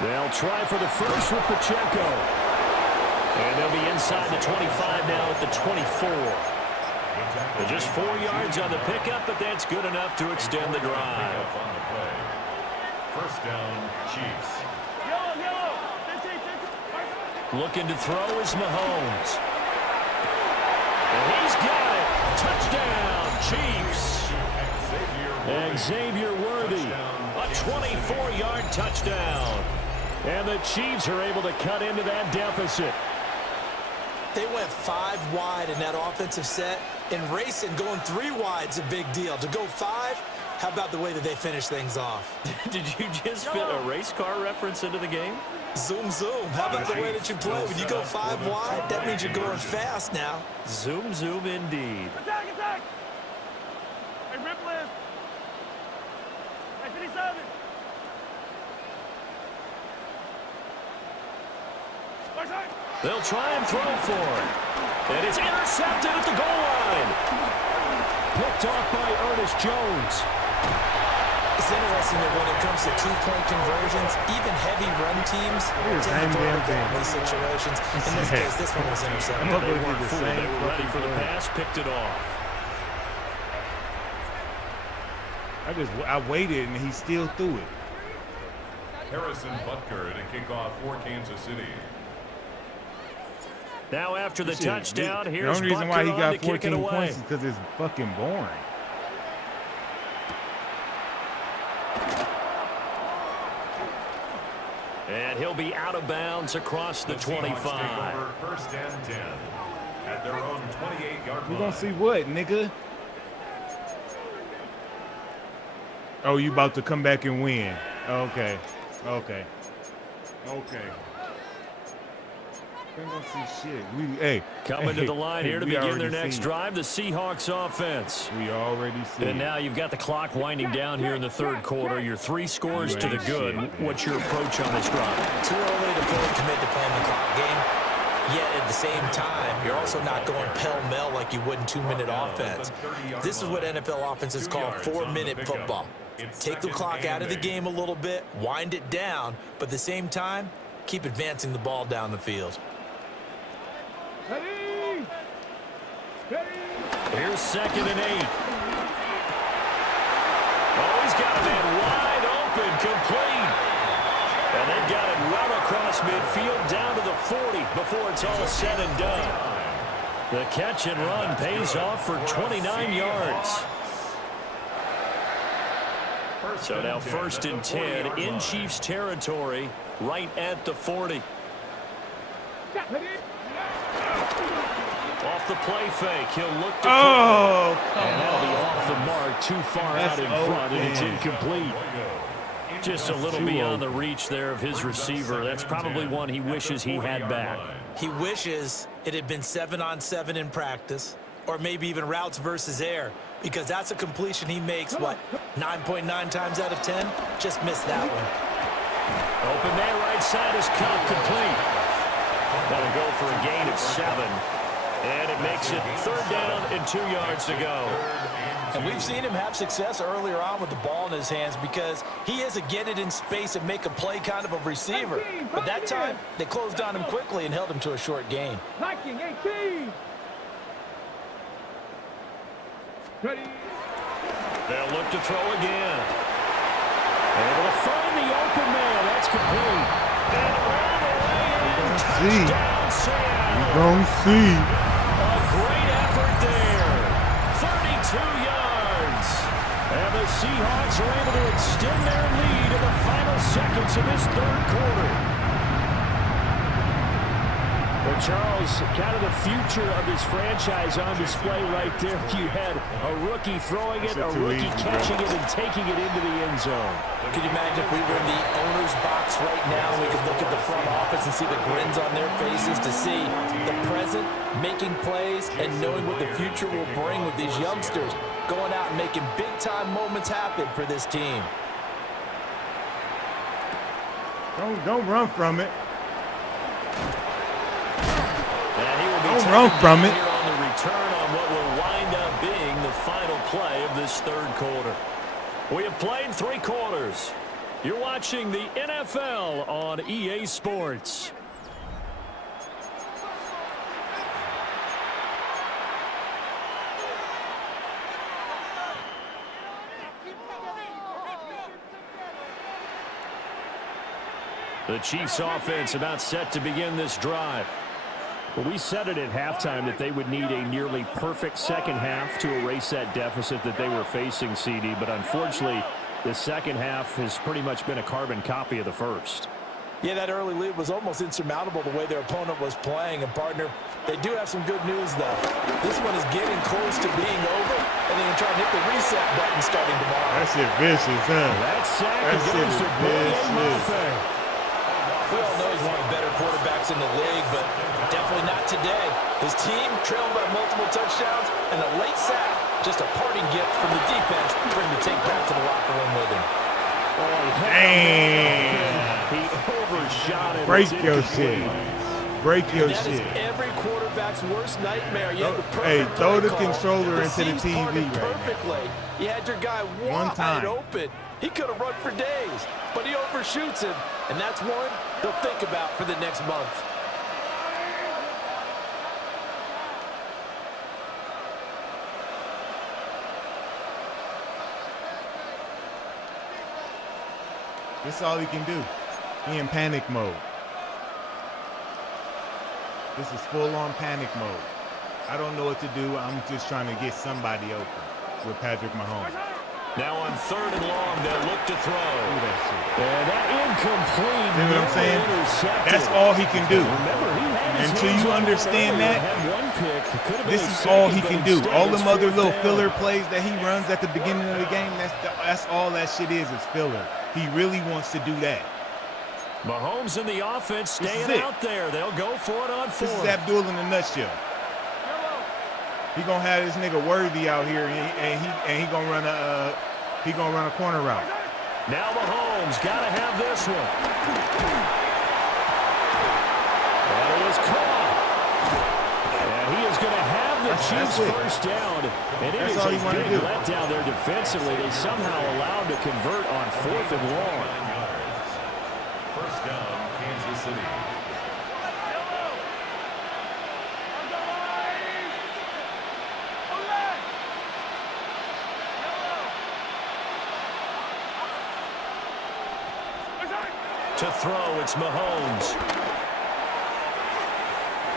They'll try for the first with Pacheco. And they'll be inside the 25 now at the 24. Just 4 yards on the pickup, but that's good enough to extend the drive. First down, Chiefs. Looking to throw is Mahomes. And he's got it. Touchdown, Chiefs. And Xavier Worthy, a 24-yard touchdown. And the Chiefs are able to cut into that deficit. They went 5 wide in that offensive set, and racing going 3 wide's a big deal. To go 5, how about the way that they finish things off? Did you just fit a race car reference into the game? Zoom, zoom. How about the way that you play? When you go 5 wide, that means you're going fast now. Zoom, zoom indeed. Attack! Hey, Ripley. Hey, 57. They'll try and throw for it. And it's intercepted at the goal line. Picked off by Ernest Jones. It's interesting that when it comes to two-point conversions, even heavy run teams tend to throw the ball in these situations. In this case, this one was intercepted. They weren't fooled. They were ready for the pass, picked it off. I waited and he still threw it. Harrison Butker to kick off for Kansas City. Now after the touchdown, the here's only reason why he Butker got on to kick it 14 away. points is because it's fucking boring. And he'll be out of bounds across the 25. Take over first and 10 at their own 28-yard line. We gonna see what, nigga? Oh, you about to come back and win? Okay. We ain't gonna see shit. Coming to the line here to begin their next seen drive, the Seahawks offense. We already see And now you've got the clock winding down here in the third quarter. Your 3 scores to the good. What's your approach on this drive? Too early to fully commit to playing the clock game. Yet at the same time, you're also not going pell-mell like you would in 2-minute offense. This is what NFL offenses call 4-minute football. Take the clock out of the game a little bit, wind it down, but at the same time, keep advancing the ball down the field. Ready? Ready? Here's 2nd and 8. Oh, he's got a man wide open, complete. And they've got it well across midfield down to the 40 before it's all said and done. The catch and run pays off for 29 yards. So now 1st and 10 in Chiefs territory, right at the 40. Ready? Off the play fake, he'll look to Oh, and that'll be off the mark, too far out in front, and it's incomplete. Just a little beyond the reach there of his receiver. That's probably one he wishes he had back. He wishes it had been 7-on-7 in practice, or maybe even routes versus air, because that's a completion he makes, 9.9 times out of 10? Just missed that one. Open man right side is caught, complete. That'll go for a gain of 7. And it makes it 3rd down and 2 yards to go. And we've seen him have success earlier on with the ball in his hands because he is a get it in space and make a play kind of a receiver. But that time, they closed on him quickly and held him to a short gain. Liking 18. Ready? They'll look to throw again. Able to find the open man. That's complete. And all the way in. Touchdown, Seattle. we gonna see. A great effort there. 32 yards. And the Seahawks are able to extend their lead in the final seconds of this 3rd quarter. Well, Charles, kind of the future of this franchise on display right there. You had a rookie throwing it, a rookie catching it, and taking it into the end zone. Could you imagine if we were in the owner's box right now, we could look at the front office and see the grins on their faces to see the present, making plays, and knowing what the future will bring with these youngsters going out and making big-time moments happen for this team. Don't run from it. Don't run from it. Here on the return on what will wind up being the final play of this 3rd quarter. We have played 3 quarters. You're watching the NFL on EA Sports. The Chiefs offense about set to begin this drive. Well, we said it at halftime that they would need a nearly perfect second half to erase that deficit that they were facing, CD. But unfortunately, the second half has pretty much been a carbon copy of the first. Yeah, that early lead was almost insurmountable the way their opponent was playing. And, partner, they do have some good news, though. This one is getting close to being over, and they can try and hit the reset button starting tomorrow. That shit vicious, huh? That sack That shit goes to is Boye vicious. We all know he's one of the better quarterbacks in the league, but definitely not today. His team trailed by multiple touchdowns, and a late sack, just a parting gift from the defense for him to take back to the locker room with him. Oh, Damn. he overshot it. Break It's your incomplete. shit. Break your That is shit. every quarterback's worst nightmare. You had the Hey, perfect throw play the call. controller into the seams TV parted right now. perfectly. You had your guy One wide time. open. He could have run for days, but he overshoots him, and that's one they'll think about for the next month. This is all he can do. He in panic mode. This is full-on panic mode. I don't know what to do. I'm just trying to get somebody open with Patrick Mahomes. Now on 3rd and long, they'll look to throw. Do that shit. And that incomplete. See what I'm saying? Intercepted. That's all he can do. Remember, he had his Until hands you on it understand earlier. that, Had one pick. Could have been this a is all he second, can but do. instead All it's them other 4th little down. filler plays that he runs at the beginning of the game, that's all that shit is filler. He really wants to do that. Mahomes in the offense This is staying it. out there. They'll go for it on 4th. This is Abdul in a nutshell. He gonna have this nigga Worthy out here, and he gonna run a corner route. Now Mahomes got to have this one. And it is caught. And he is going to have the Chiefs it. first down. And it That's is all a you wanna big do. letdown there defensively. They somehow allowed to convert on 4th and long. First down, Kansas City. To throw, it's Mahomes.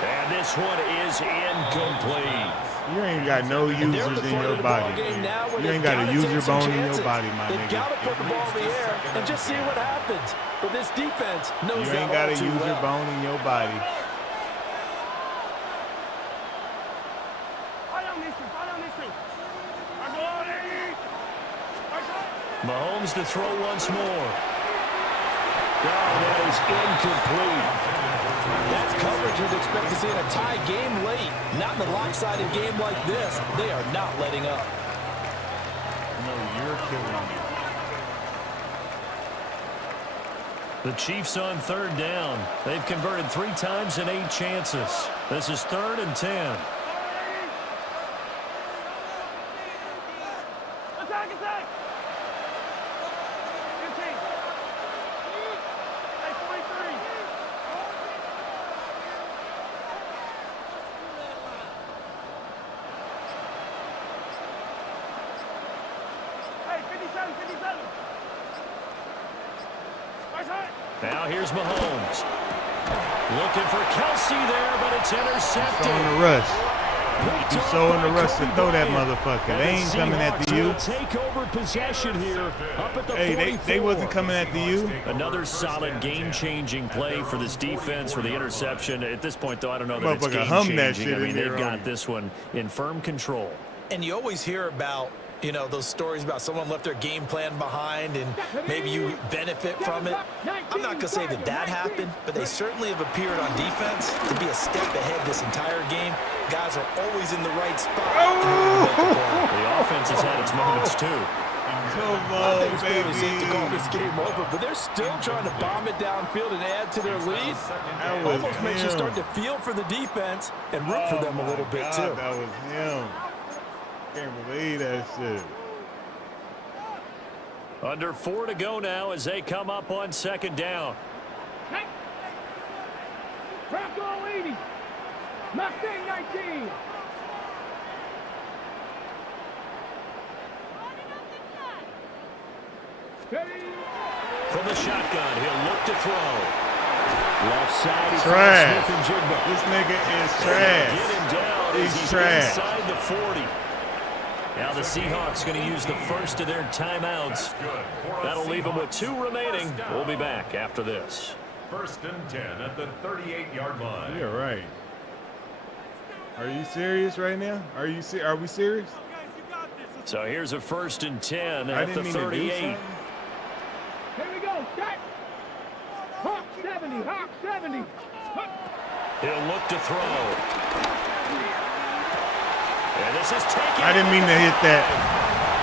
And this one is incomplete. You ain't got no They're at users the in point your of the ball body. game now where You they've ain't got a gotta user take some bone in your chances. body, my They've nigga. got to put the ball in the air and just see what happens. But this defense knows You that ain't got all a too user well. bone in your body. Mahomes to throw once more. Oh, that is incomplete. That's coverage you'd expect to see in a tie game late. Not in a lopsided game like this. They are not letting up. No, you're killing me. The Chiefs on 3rd down. They've converted 3 times in 8 chances. This is 3rd and 10. Now here's Mahomes. Looking for Kelsey there, but it's intercepted. So in the rush. Picked He's off so in by the rush to Kobe throw that Bryant. motherfucker. And They the ain't coming after Seahawks you. will take over possession here up at the Hey, 44. they wasn't coming after you. Another solid game-changing play for this defense for the interception. At this point, though, I don't know that it's Motherfucker hum that game-changing. shit I mean, in they've there got on you. this one in firm control. And you always hear about, you know, those stories about someone left their game plan behind and maybe you benefit from it. I'm not going to say that that happened, but they certainly have appeared on defense to be a step ahead this entire game. Guys are always in the right spot. The offense has had its moments, too. Come I think on, it's fairly safe to call baby. this game over, but they're still trying to bomb it downfield and add to their lead. That was Almost makes you him. start to feel for the defense and root for them a little bit, God, too. that was him. Can't believe that shit. Under 4 to go now as they come up on 2nd down. Bronco 80. Mustang 19. From the shotgun, he'll look to throw. Left side, he's Trash. Smith and Jigba. This nigga is Get trash. him down as He's he's trash. inside the 40. Now the Seahawks going to use the first of their timeouts. That'll leave them with 2 remaining. We'll be back after this. 1st and 10 at the 38-yard line. You're right. Are you serious right now? Are we serious? So here's a 1st and 10 I at the didn't mean to do 38. something. Here we go. Start. Hawk 70. Hawk 70. He'll look to throw. And this is taken. I didn't mean to hit that.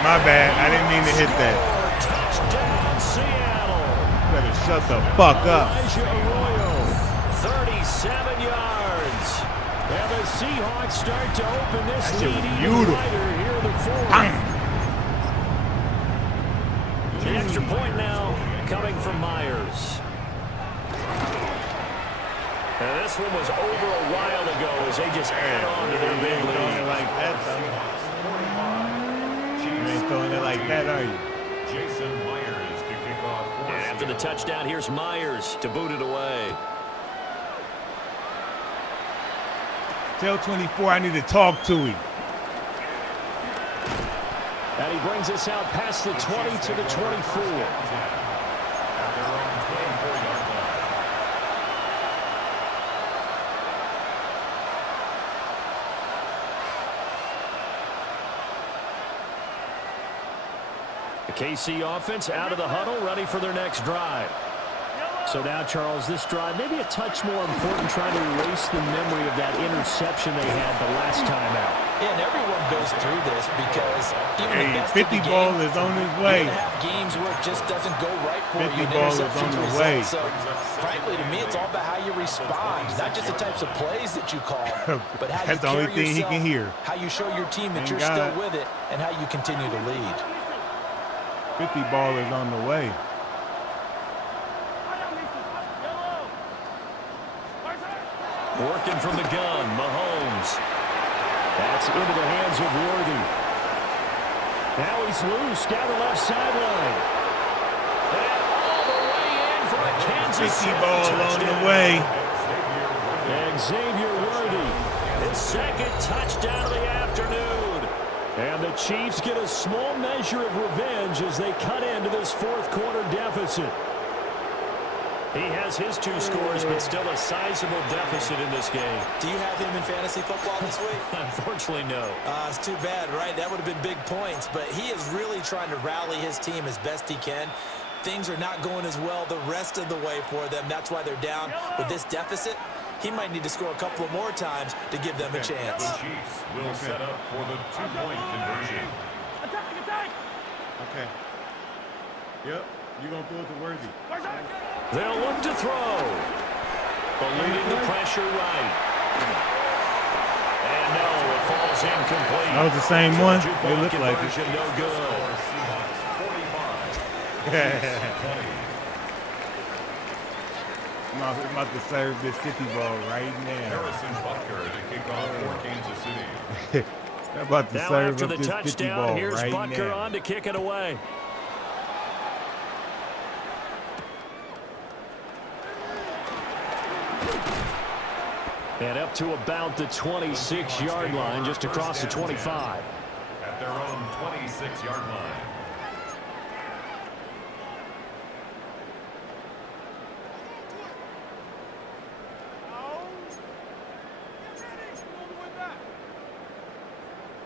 My bad. I didn't mean to hit that. Touchdown, Seattle. You better shut the fuck up. Elijah Arroyo, 27 yards. And the Seahawks start to open this lead even wider here in the fourth. The extra point now coming from Myers. And this one was over a while ago as they just add on to their big lead. Like that, though. You ain't throwing it like that, are you? Jason Myers to kick off. And after the touchdown, here's Myers to boot it away. Tell 24 I need to talk to him. And he brings us out past the 20 to the 24. The KC offense out of the huddle, ready for their next drive. So now, Charles, this drive maybe a touch more important, trying to erase the memory of that interception they had the last time out. Yeah, and everyone goes through this because even the best 50 of the ball game, is on his way. you're gonna have games where it just doesn't go right for 50 you. ball is on the way. So, frankly, to me, it's all about how you respond, not just the types of plays that you call, but how That's you the only carry thing he yourself, can hear. how you show your team that Thank you're God. still with it, and how you continue to lead. 50 ball is on the way. Working from the gun, Mahomes. That's into the hands of Worthy. Now he's loose down the left sideline. And all the way in for a Kansas 50 City ball touchdown. on the way. Xavier Worthy, his second touchdown of the afternoon. And the Chiefs get a small measure of revenge as they cut into this fourth quarter deficit. He has his 2 scores, but still a sizable deficit in this game. Do you have him in fantasy football this week? Unfortunately, no. It's too bad, right? That would have been big points, but he is really trying to rally his team as best he can. Things are not going as well the rest of the way for them. That's why they're down with this deficit. He might need to score a couple of more times to give them a chance. The Chiefs will set up for the 2-point conversion. Okay. Yep. You're going to throw it to Worthy. They'll look to throw. Eluding the pressure right. And no, it falls incomplete. That was the same one. Two-point They look like it. conversion, no good. I'm about to serve this 50 ball right now. Harrison Butker to kick off for Kansas City. I'm about to Now serve after up the this 50 touchdown, ball here's right Butker now. on to kick it away. And up to about the 26-yard line, just across the 25. At their own 26-yard line.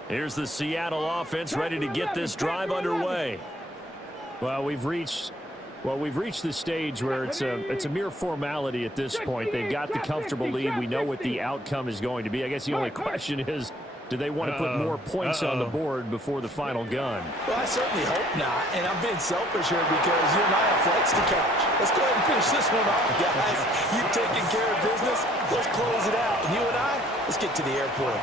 Here's the Seattle offense ready to get this drive underway. Well, we've reached the stage where it's a mere formality at this point. They've got the comfortable lead. We know what the outcome is going to be. I guess the only question is, do they want to put more points on the board before the final gun? Well, I certainly hope not, and I'm being selfish here because you and I have flights to catch. Let's go ahead and finish this one off, guys. You taking care of business? Let's close it out. And you and I, let's get to the airport.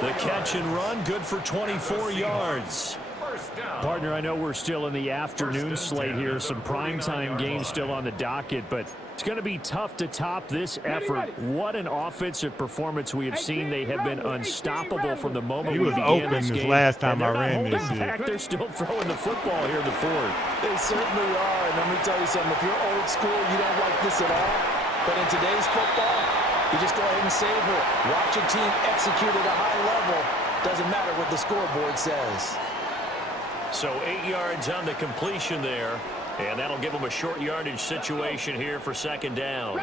The catch and run, good for 24 yards. Partner, I know we're still in the afternoon slate here. Some primetime games still on the docket, but it's going to be tough to top this effort. What an offensive performance we have seen. They have been unstoppable from the moment He we was began open this this game. last time And I ran they're not this holding shit. back. They're still throwing the football here in the fourth. They certainly are, and let me tell you something. If you're old school, you don't like this at all. But in today's football, you just go ahead and savor it. Watch your team execute at a high level. Doesn't matter what the scoreboard says. So 8 yards on the completion there, and that'll give them a short yardage situation here for second down.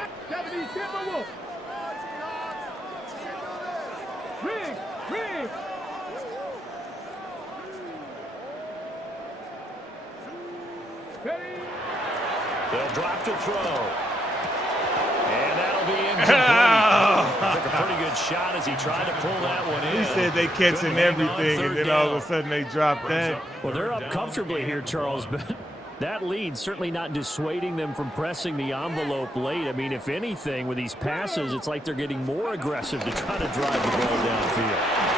They'll drop to throw. And that'll be incomplete. Took a pretty good shot as he tried to pull that one in. He said they catching Couldn't hang on everything, and third then all of down. a sudden they dropped that. Well, they're up comfortably here, Charles, but That lead certainly not dissuading them from pressing the envelope late. I mean, if anything, with these passes, it's like they're getting more aggressive to try to drive the ball downfield.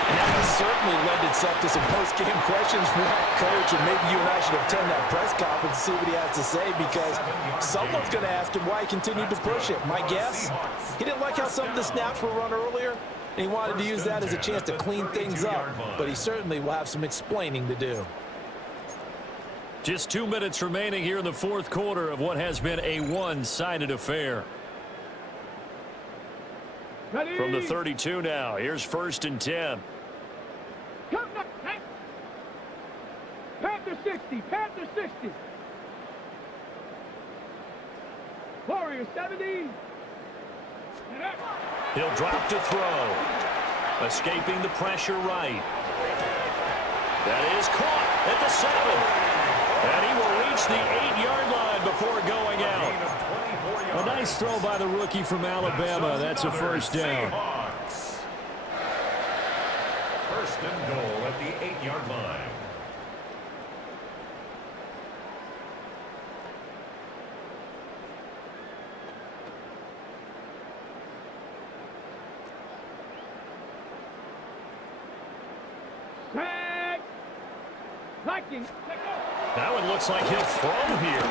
And that has certainly led itself to some post-game questions from that coach, and maybe you and I should attend that press conference and see what he has to say, because someone's going to ask him why he continued to push it. My guess, he didn't like how some of the snaps were run earlier, and he wanted to use that as a chance to clean things up, but he certainly will have some explaining to do. Just 2 minutes remaining here in the fourth quarter of what has been a one-sided affair. Ready? From the 32 now, here's 1st and 10. Come back. Panther 60. Panther 60. Warrior 70. He'll drop to throw. Escaping the pressure right. That is caught at the 7. And he will reach the 8-yard line before going out. A nice throw by the rookie from Alabama. That's a first down. First and goal at the 8-yard line. Tag. Blocking. That one looks like he'll throw here.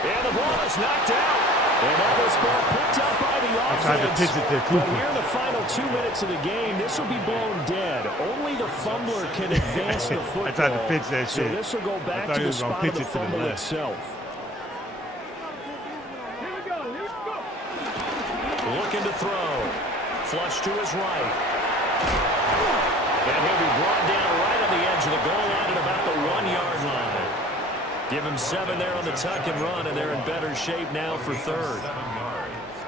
And the ball is knocked out. And that was ball picked up by the offense. I tried to pitch it to But Cooper. here in the final 2 minutes of the game, this will be blown dead. Only the fumbler can advance the football. I tried to pitch that So shit. this will go back thought to he the was gonna spot of pitch the it to the fumble left. itself. Here we go. Looking to throw. Flush to his right. And he'll be brought down right on the edge of the goal line at about the 1-yard line. Give him 7 there on the tuck and run, and they're in better shape now for 3rd.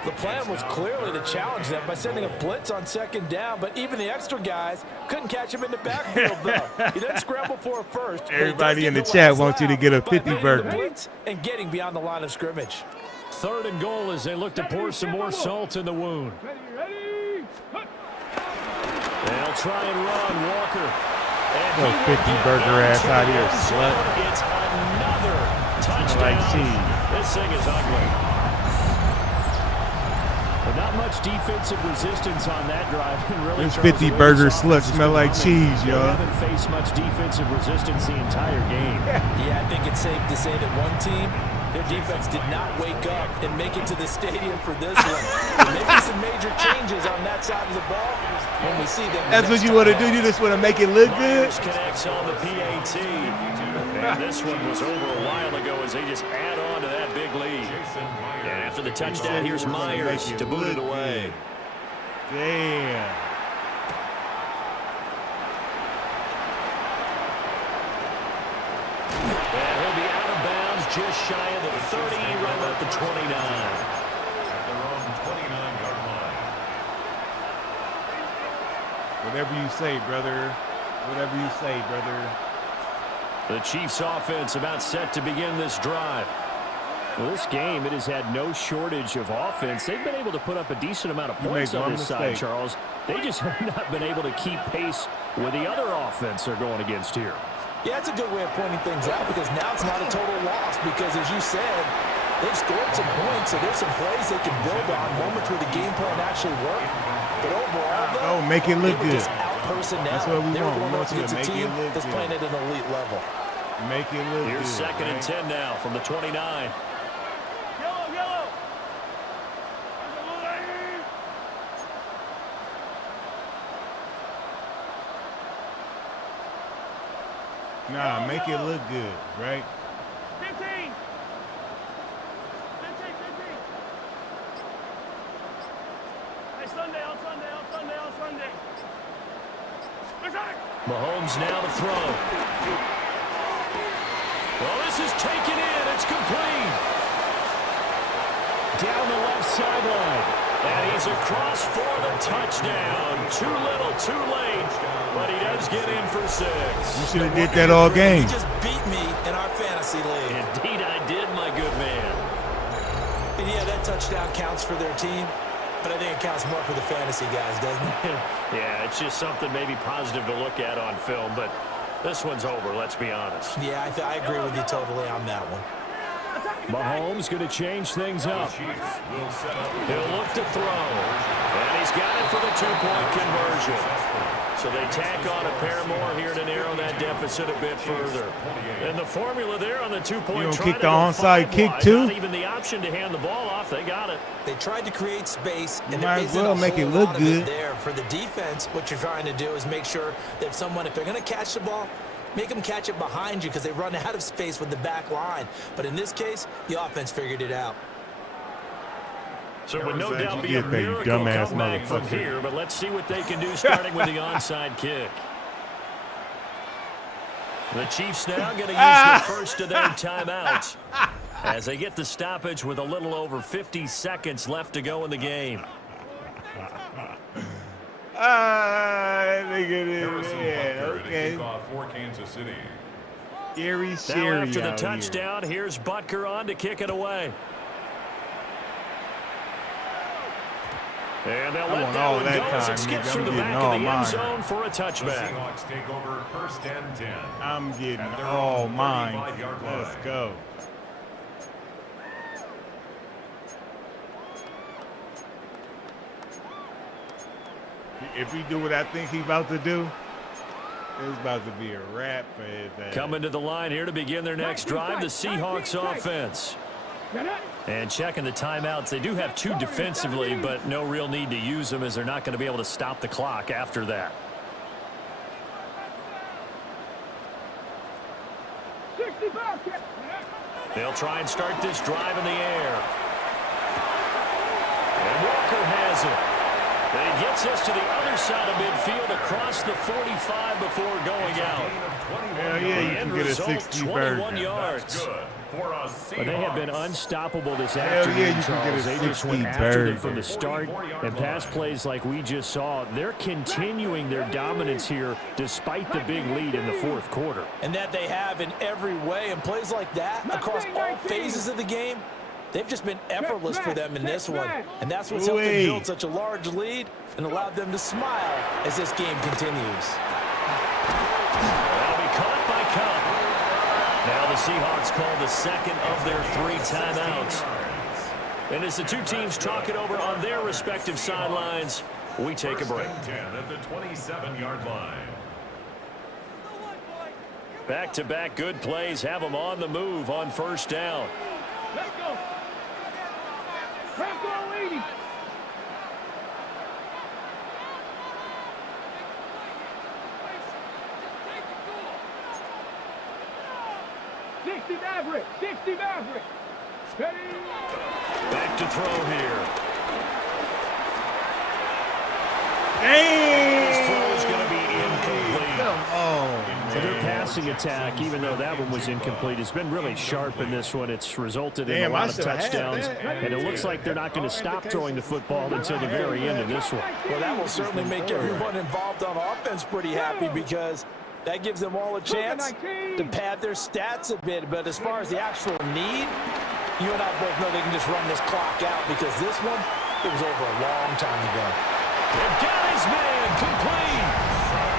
The plan was clearly to challenge them by sending a blitz on 2nd down, but even the extra guys couldn't catch him in the backfield, though. He didn't scramble for a first. Everybody in the chat wants you to get a 50 burger. And getting beyond the line of scrimmage. 3rd and goal as they look to pour some more salt in the wound. Ready. They'll try and run Walker. And Go he will 50 get burger into ass the out here, end zone. slut. It's another touchdown. Like cheese. This thing is ugly. But not much defensive resistance on that drive. Really, This Charles, 50 the way burger this slut offense has smell been like running, cheese, they y'all. haven't faced much defensive resistance the entire game. Yeah, I think it's safe to say that one team, their defense did not wake up and make it to the stadium for this one. Maybe some major changes on that side of the ball when we see them. That's what you want to do. You just want to make it look good. Myers connects on the PAT. And this one was over a while ago as they just add on to that big lead. And after the touchdown, here's Myers to boot it away. Damn. And he'll be out of bounds just shy of the 30, right about the 29. At their own 29-yard line. Whatever you say, brother. Whatever you say, brother. The Chiefs offense about set to begin this drive. Well, this game, it has had no shortage of offense. They've been able to put up a decent amount of points on this side, Charles. They just have not been able to keep pace with the other offense they're going against here. Yeah, it's a good way of pointing things out because now it's not a total loss because, as you said, they've scored some points, so there's some plays they can build on, moments where the game plan actually worked. But overall, though, Oh, make it look they were good. just out-personnel. That's what we they want. were We going want up you to against a make it team look that's good. playing at an elite level. Make it look Here's good. 2nd and 10 now from the 29. Yellow. Nah, make it look good, right? 15. Hey, Sunday. Mahomes now to throw. Well, this is taken in. It's complete. Down the left sideline. And he's across for the touchdown. Too little, too late. But he does get in for 6. You should have did that all game. You just beat me in our fantasy league. Indeed I did, my good man. And yeah, that touchdown counts for their team, but I think it counts more for the fantasy guys, doesn't it? Yeah, it's just something maybe positive to look at on film, but This one's over, let's be honest. Yeah, I agree with you totally on that one. Mahomes going to change things up. He'll look to throw. And he's got it for the two-point conversion. So they tack on a pair more here to narrow that deficit a bit further. And the formula there on the two-point You try gonna kick to the go onside 5 kick wide. too? Not even the option to hand the ball off. They got it. They tried to create space, and Might there as isn't well a make it whole look lot of it good. there. For the defense, what you're trying to do is make sure that if they're going to catch the ball, make them catch it behind you because they run out of space with the back line. But in this case, the offense figured it out. So it would no Glad doubt you be a did that, you miracle dumbass comeback from motherfucker. here, but let's see what they can do starting with the onside kick. The Chiefs now going to use the first of their timeouts as they get the stoppage with a little over 50 seconds left to go in the game. Okay. For Kansas City. Scary, Now scary after the out touchdown, here's Butker on to kick it away. And they'll let want that all one that go as time, it skips nigga. through I'm the getting back all of the end mine. zone for a The touchback. Seahawks take over 1st and 10. I'm getting At their all own mine. 35-yard line. Let's go. If he do what I think he's about to do, it's about to be a wrap for his ass. Coming to the line here to begin their next drive, the Seahawks offense. And checking the timeouts. They do have 2 defensively, but no real need to use them as they're not going to be able to stop the clock after that. 65. They'll try and start this drive in the air. And Walker has it. And he gets us to the other side of midfield across the 45 before going out. Hell yeah, you The can end get a result, 60 21 version. yards. Good for a But they have been Seahawks. unstoppable this Hell afternoon, yeah, you can Charles. get a They just went 60 after them bird. from the start, and pass plays like we just saw. They're continuing their dominance here despite the big lead in the fourth quarter. And that they have in every way. And plays like that across all phases of the game, they've just been effortless for them in this one. And that's what's helped them build such a large lead and allowed them to smile as this game continues. That'll be caught by Cup. Now the Seahawks call the second of their 3 timeouts. And as the two teams talk it over on their respective sidelines, we take a break. 1st and 10 at the 27-yard line. Back-to-back good plays have them on the move on first down. Let's go. Crack on 80. Maverick. 60 Maverick. Ready. Back to throw here. His throw is going to be incomplete. So their passing attack, even though that one was incomplete, has been really sharp in this one. It's resulted in a lot of touchdowns, and it looks like they're not going to stop throwing the football until the very end of this one. Well, that will certainly make everyone involved on offense pretty happy because that gives them all a chance to pad their stats a bit. But as far as the actual need, you and I both know they can just run this clock out because this one, it was over a long time ago. They've got his man complete.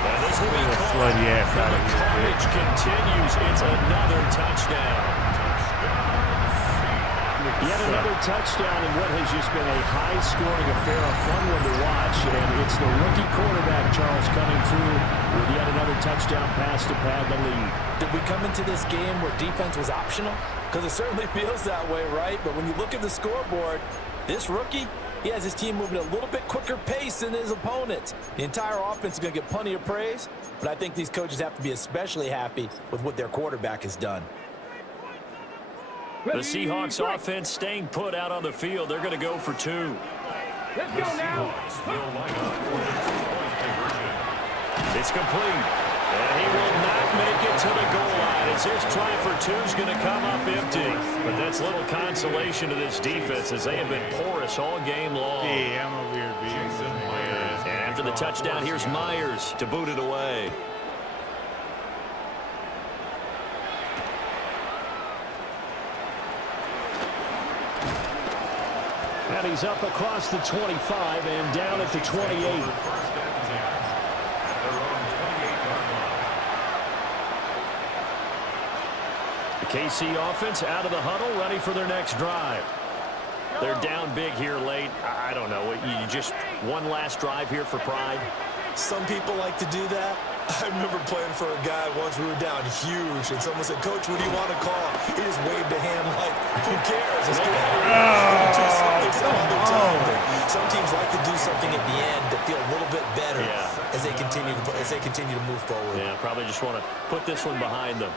And this will be called. The carnage continues. It's another touchdown. Yet another touchdown in what has just been a high-scoring affair, a fun one to watch. And it's the rookie quarterback, Charles, coming through with yet another touchdown pass to pad the lead. Did we come into this game where defense was optional? Because it certainly feels that way, right? But when you look at the scoreboard, this rookie, he has his team moving at a little bit quicker pace than his opponents. The entire offense is going to get plenty of praise, but I think these coaches have to be especially happy with what their quarterback has done. The Seahawks offense staying put out on the field. They're going to go for 2. Let's go now. It's complete. And he will not make it to the goal line as his try for 2 is going to come up empty. But that's little consolation to this defense as they have been porous all game long. Yeah, I'm over here being And after the touchdown, here's Myers to boot it away. And he's up across the 25 and down at the 28. KC offense out of the huddle, ready for their next drive. They're down big here late. I don't know. You just one last drive here for pride? Some people like to do that. I remember playing for a guy once. We were down huge, and someone said, "Coach, what do you want to call?" He just waved a hand like, "Who cares? Let's get out of here." Do something some other time. But some teams like to do something at the end to feel a little bit better as they continue to move forward. Yeah, probably just want to put this one behind them.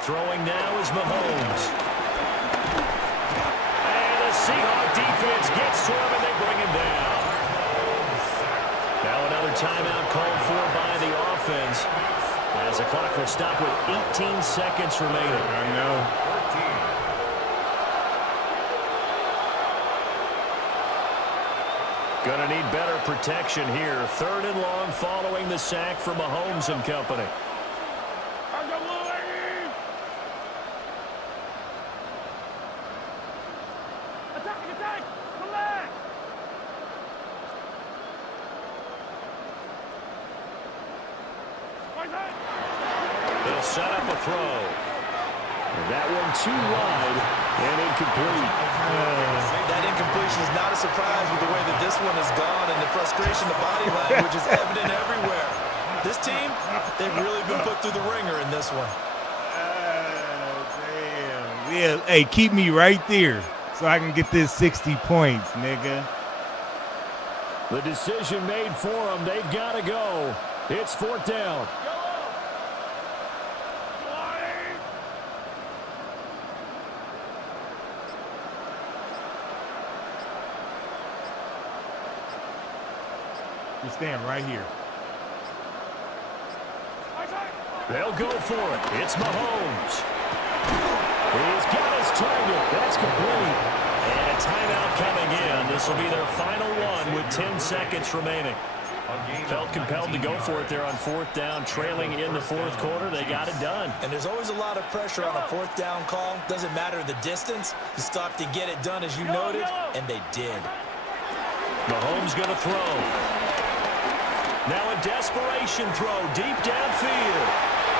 Throwing now is Mahomes. And the Seahawks defense gets to him, and they bring him down. Now another timeout called for by the offense, as the clock will stop with 18 seconds remaining. I know. Gonna need better protection here. 3rd and long following the sack from Mahomes and company. They'll set up a throw. And that one too wide and incomplete. That incompletion is not a surprise with the way that this one has gone, and the frustration, the body language is evident everywhere. This team, they've really been put through the ringer in this one. Damn. Yeah, hey, keep me right there so I can get this 60 points, nigga. The decision made for them. They've got to go. It's 4th down. You stand right here. They'll go for it. It's Mahomes. He's got his target. That's complete. And a timeout coming in. This will be their final one with 10 seconds remaining. Felt compelled to go for it there on 4th down, trailing in the 4th quarter. They got it done. And there's always a lot of pressure on a 4th down call. Doesn't matter the distance. You stop to get it done, as you noted, and they did. Mahomes going to throw. Now a desperation throw deep downfield.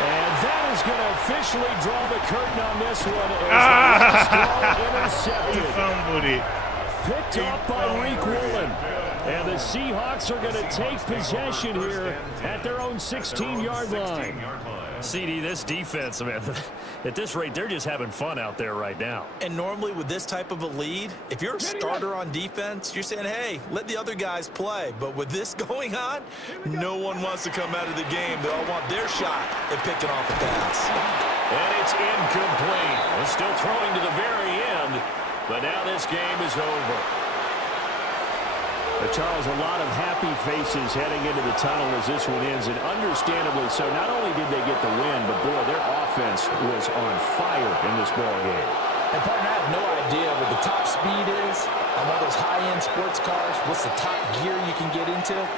And that is going to officially draw the curtain on this one. As the throw intercepted. He fumbled it. Picked off by Reek Woolen. And the Seahawks are going to take possession here at their own 16-yard line. CD, this defense, man, at this rate, they're just having fun out there right now. And normally with this type of a lead, if you're a starter on defense, you're saying, hey, let the other guys play. But with this going on, no one wants to come out of the game. They all want their shot at picking off a pass. And it's incomplete. They're still throwing to the very end, but now this game is over. Charles, a lot of happy faces heading into the tunnel as this one ends, and understandably so. Not only did they get the win, but, boy, their offense was on fire in this ball game. And, partner, I have no idea what the top speed is on one of those high-end sports cars. What's the top gear you can get into?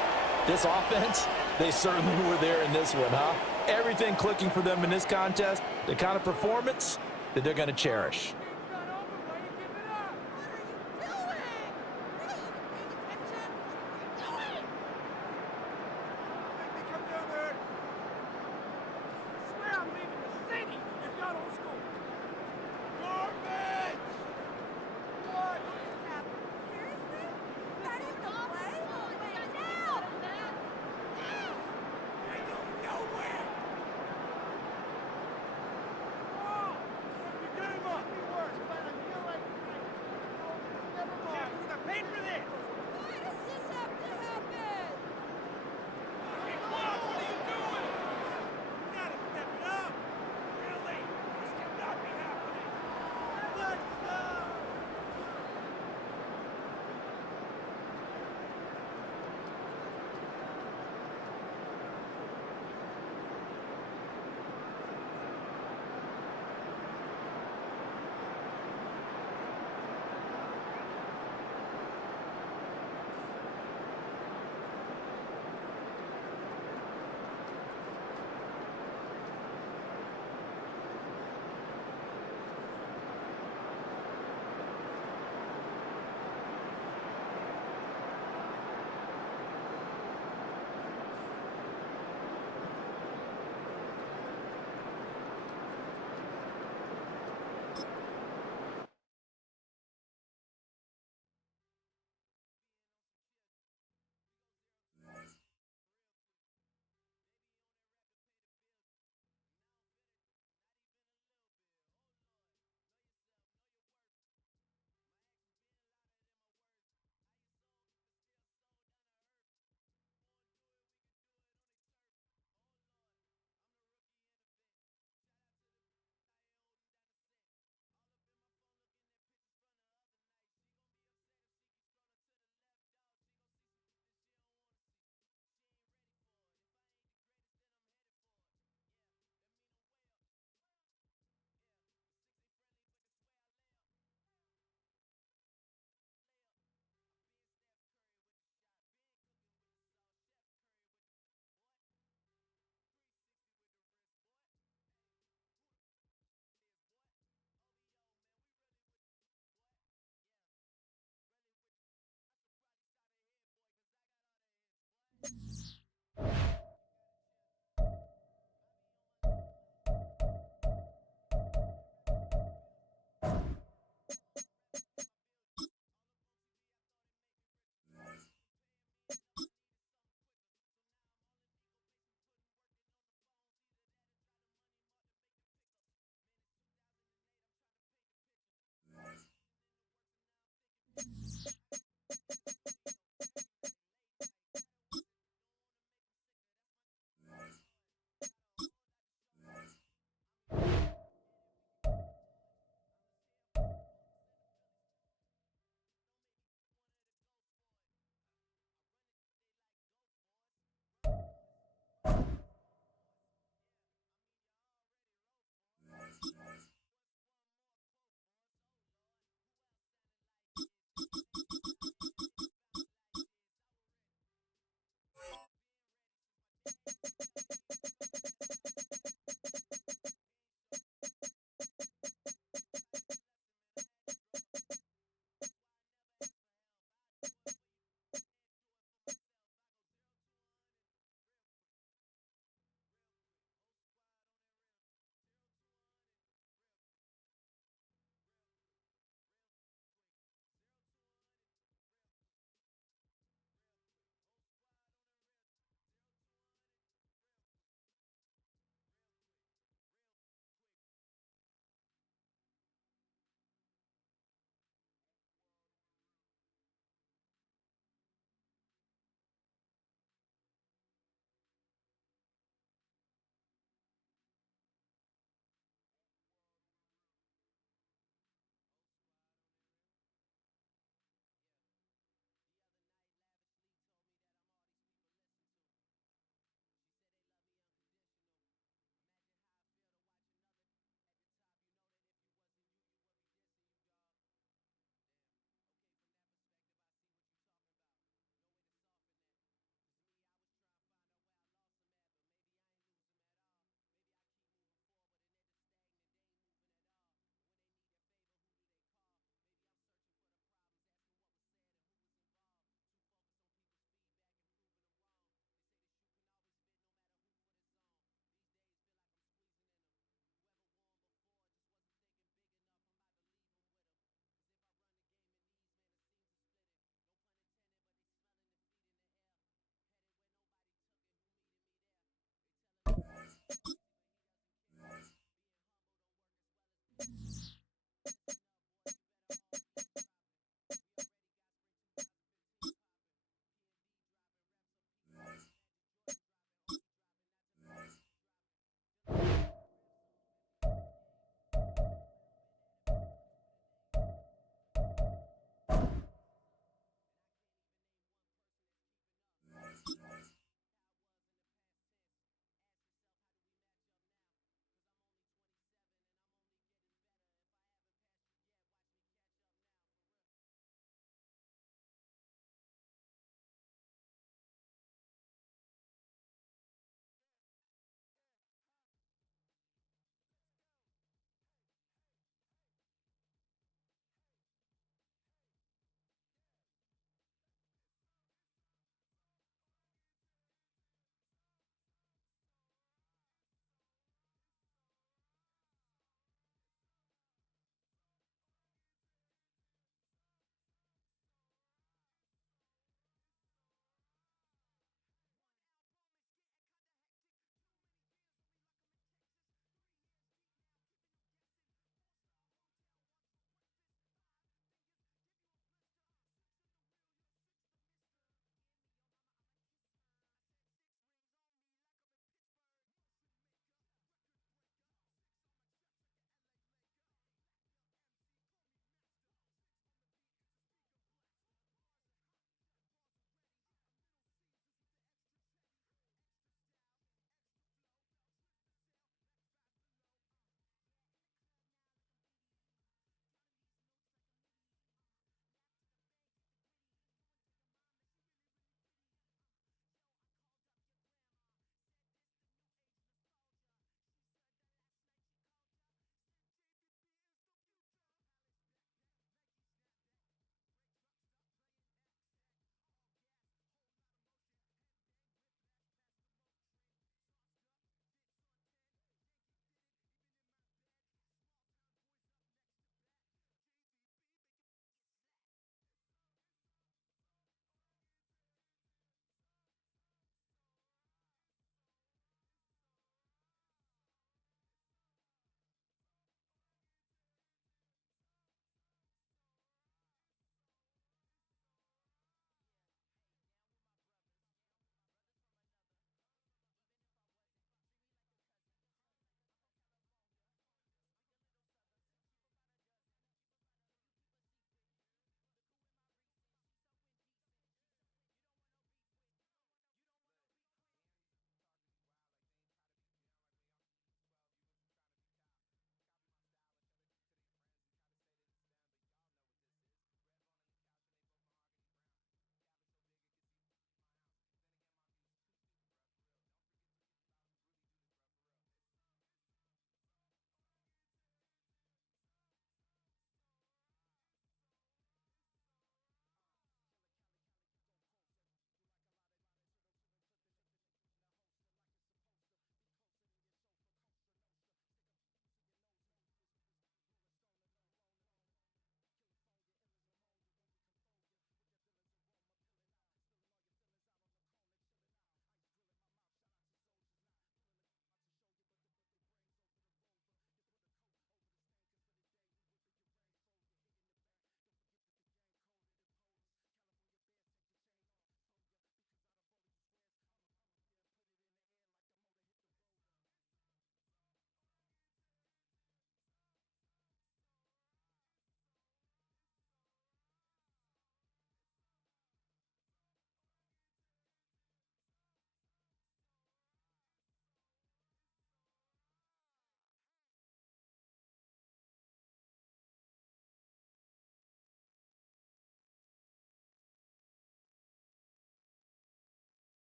This offense, they certainly were there in this one, huh? Everything clicking for them in this contest, the kind of performance that they're going to cherish.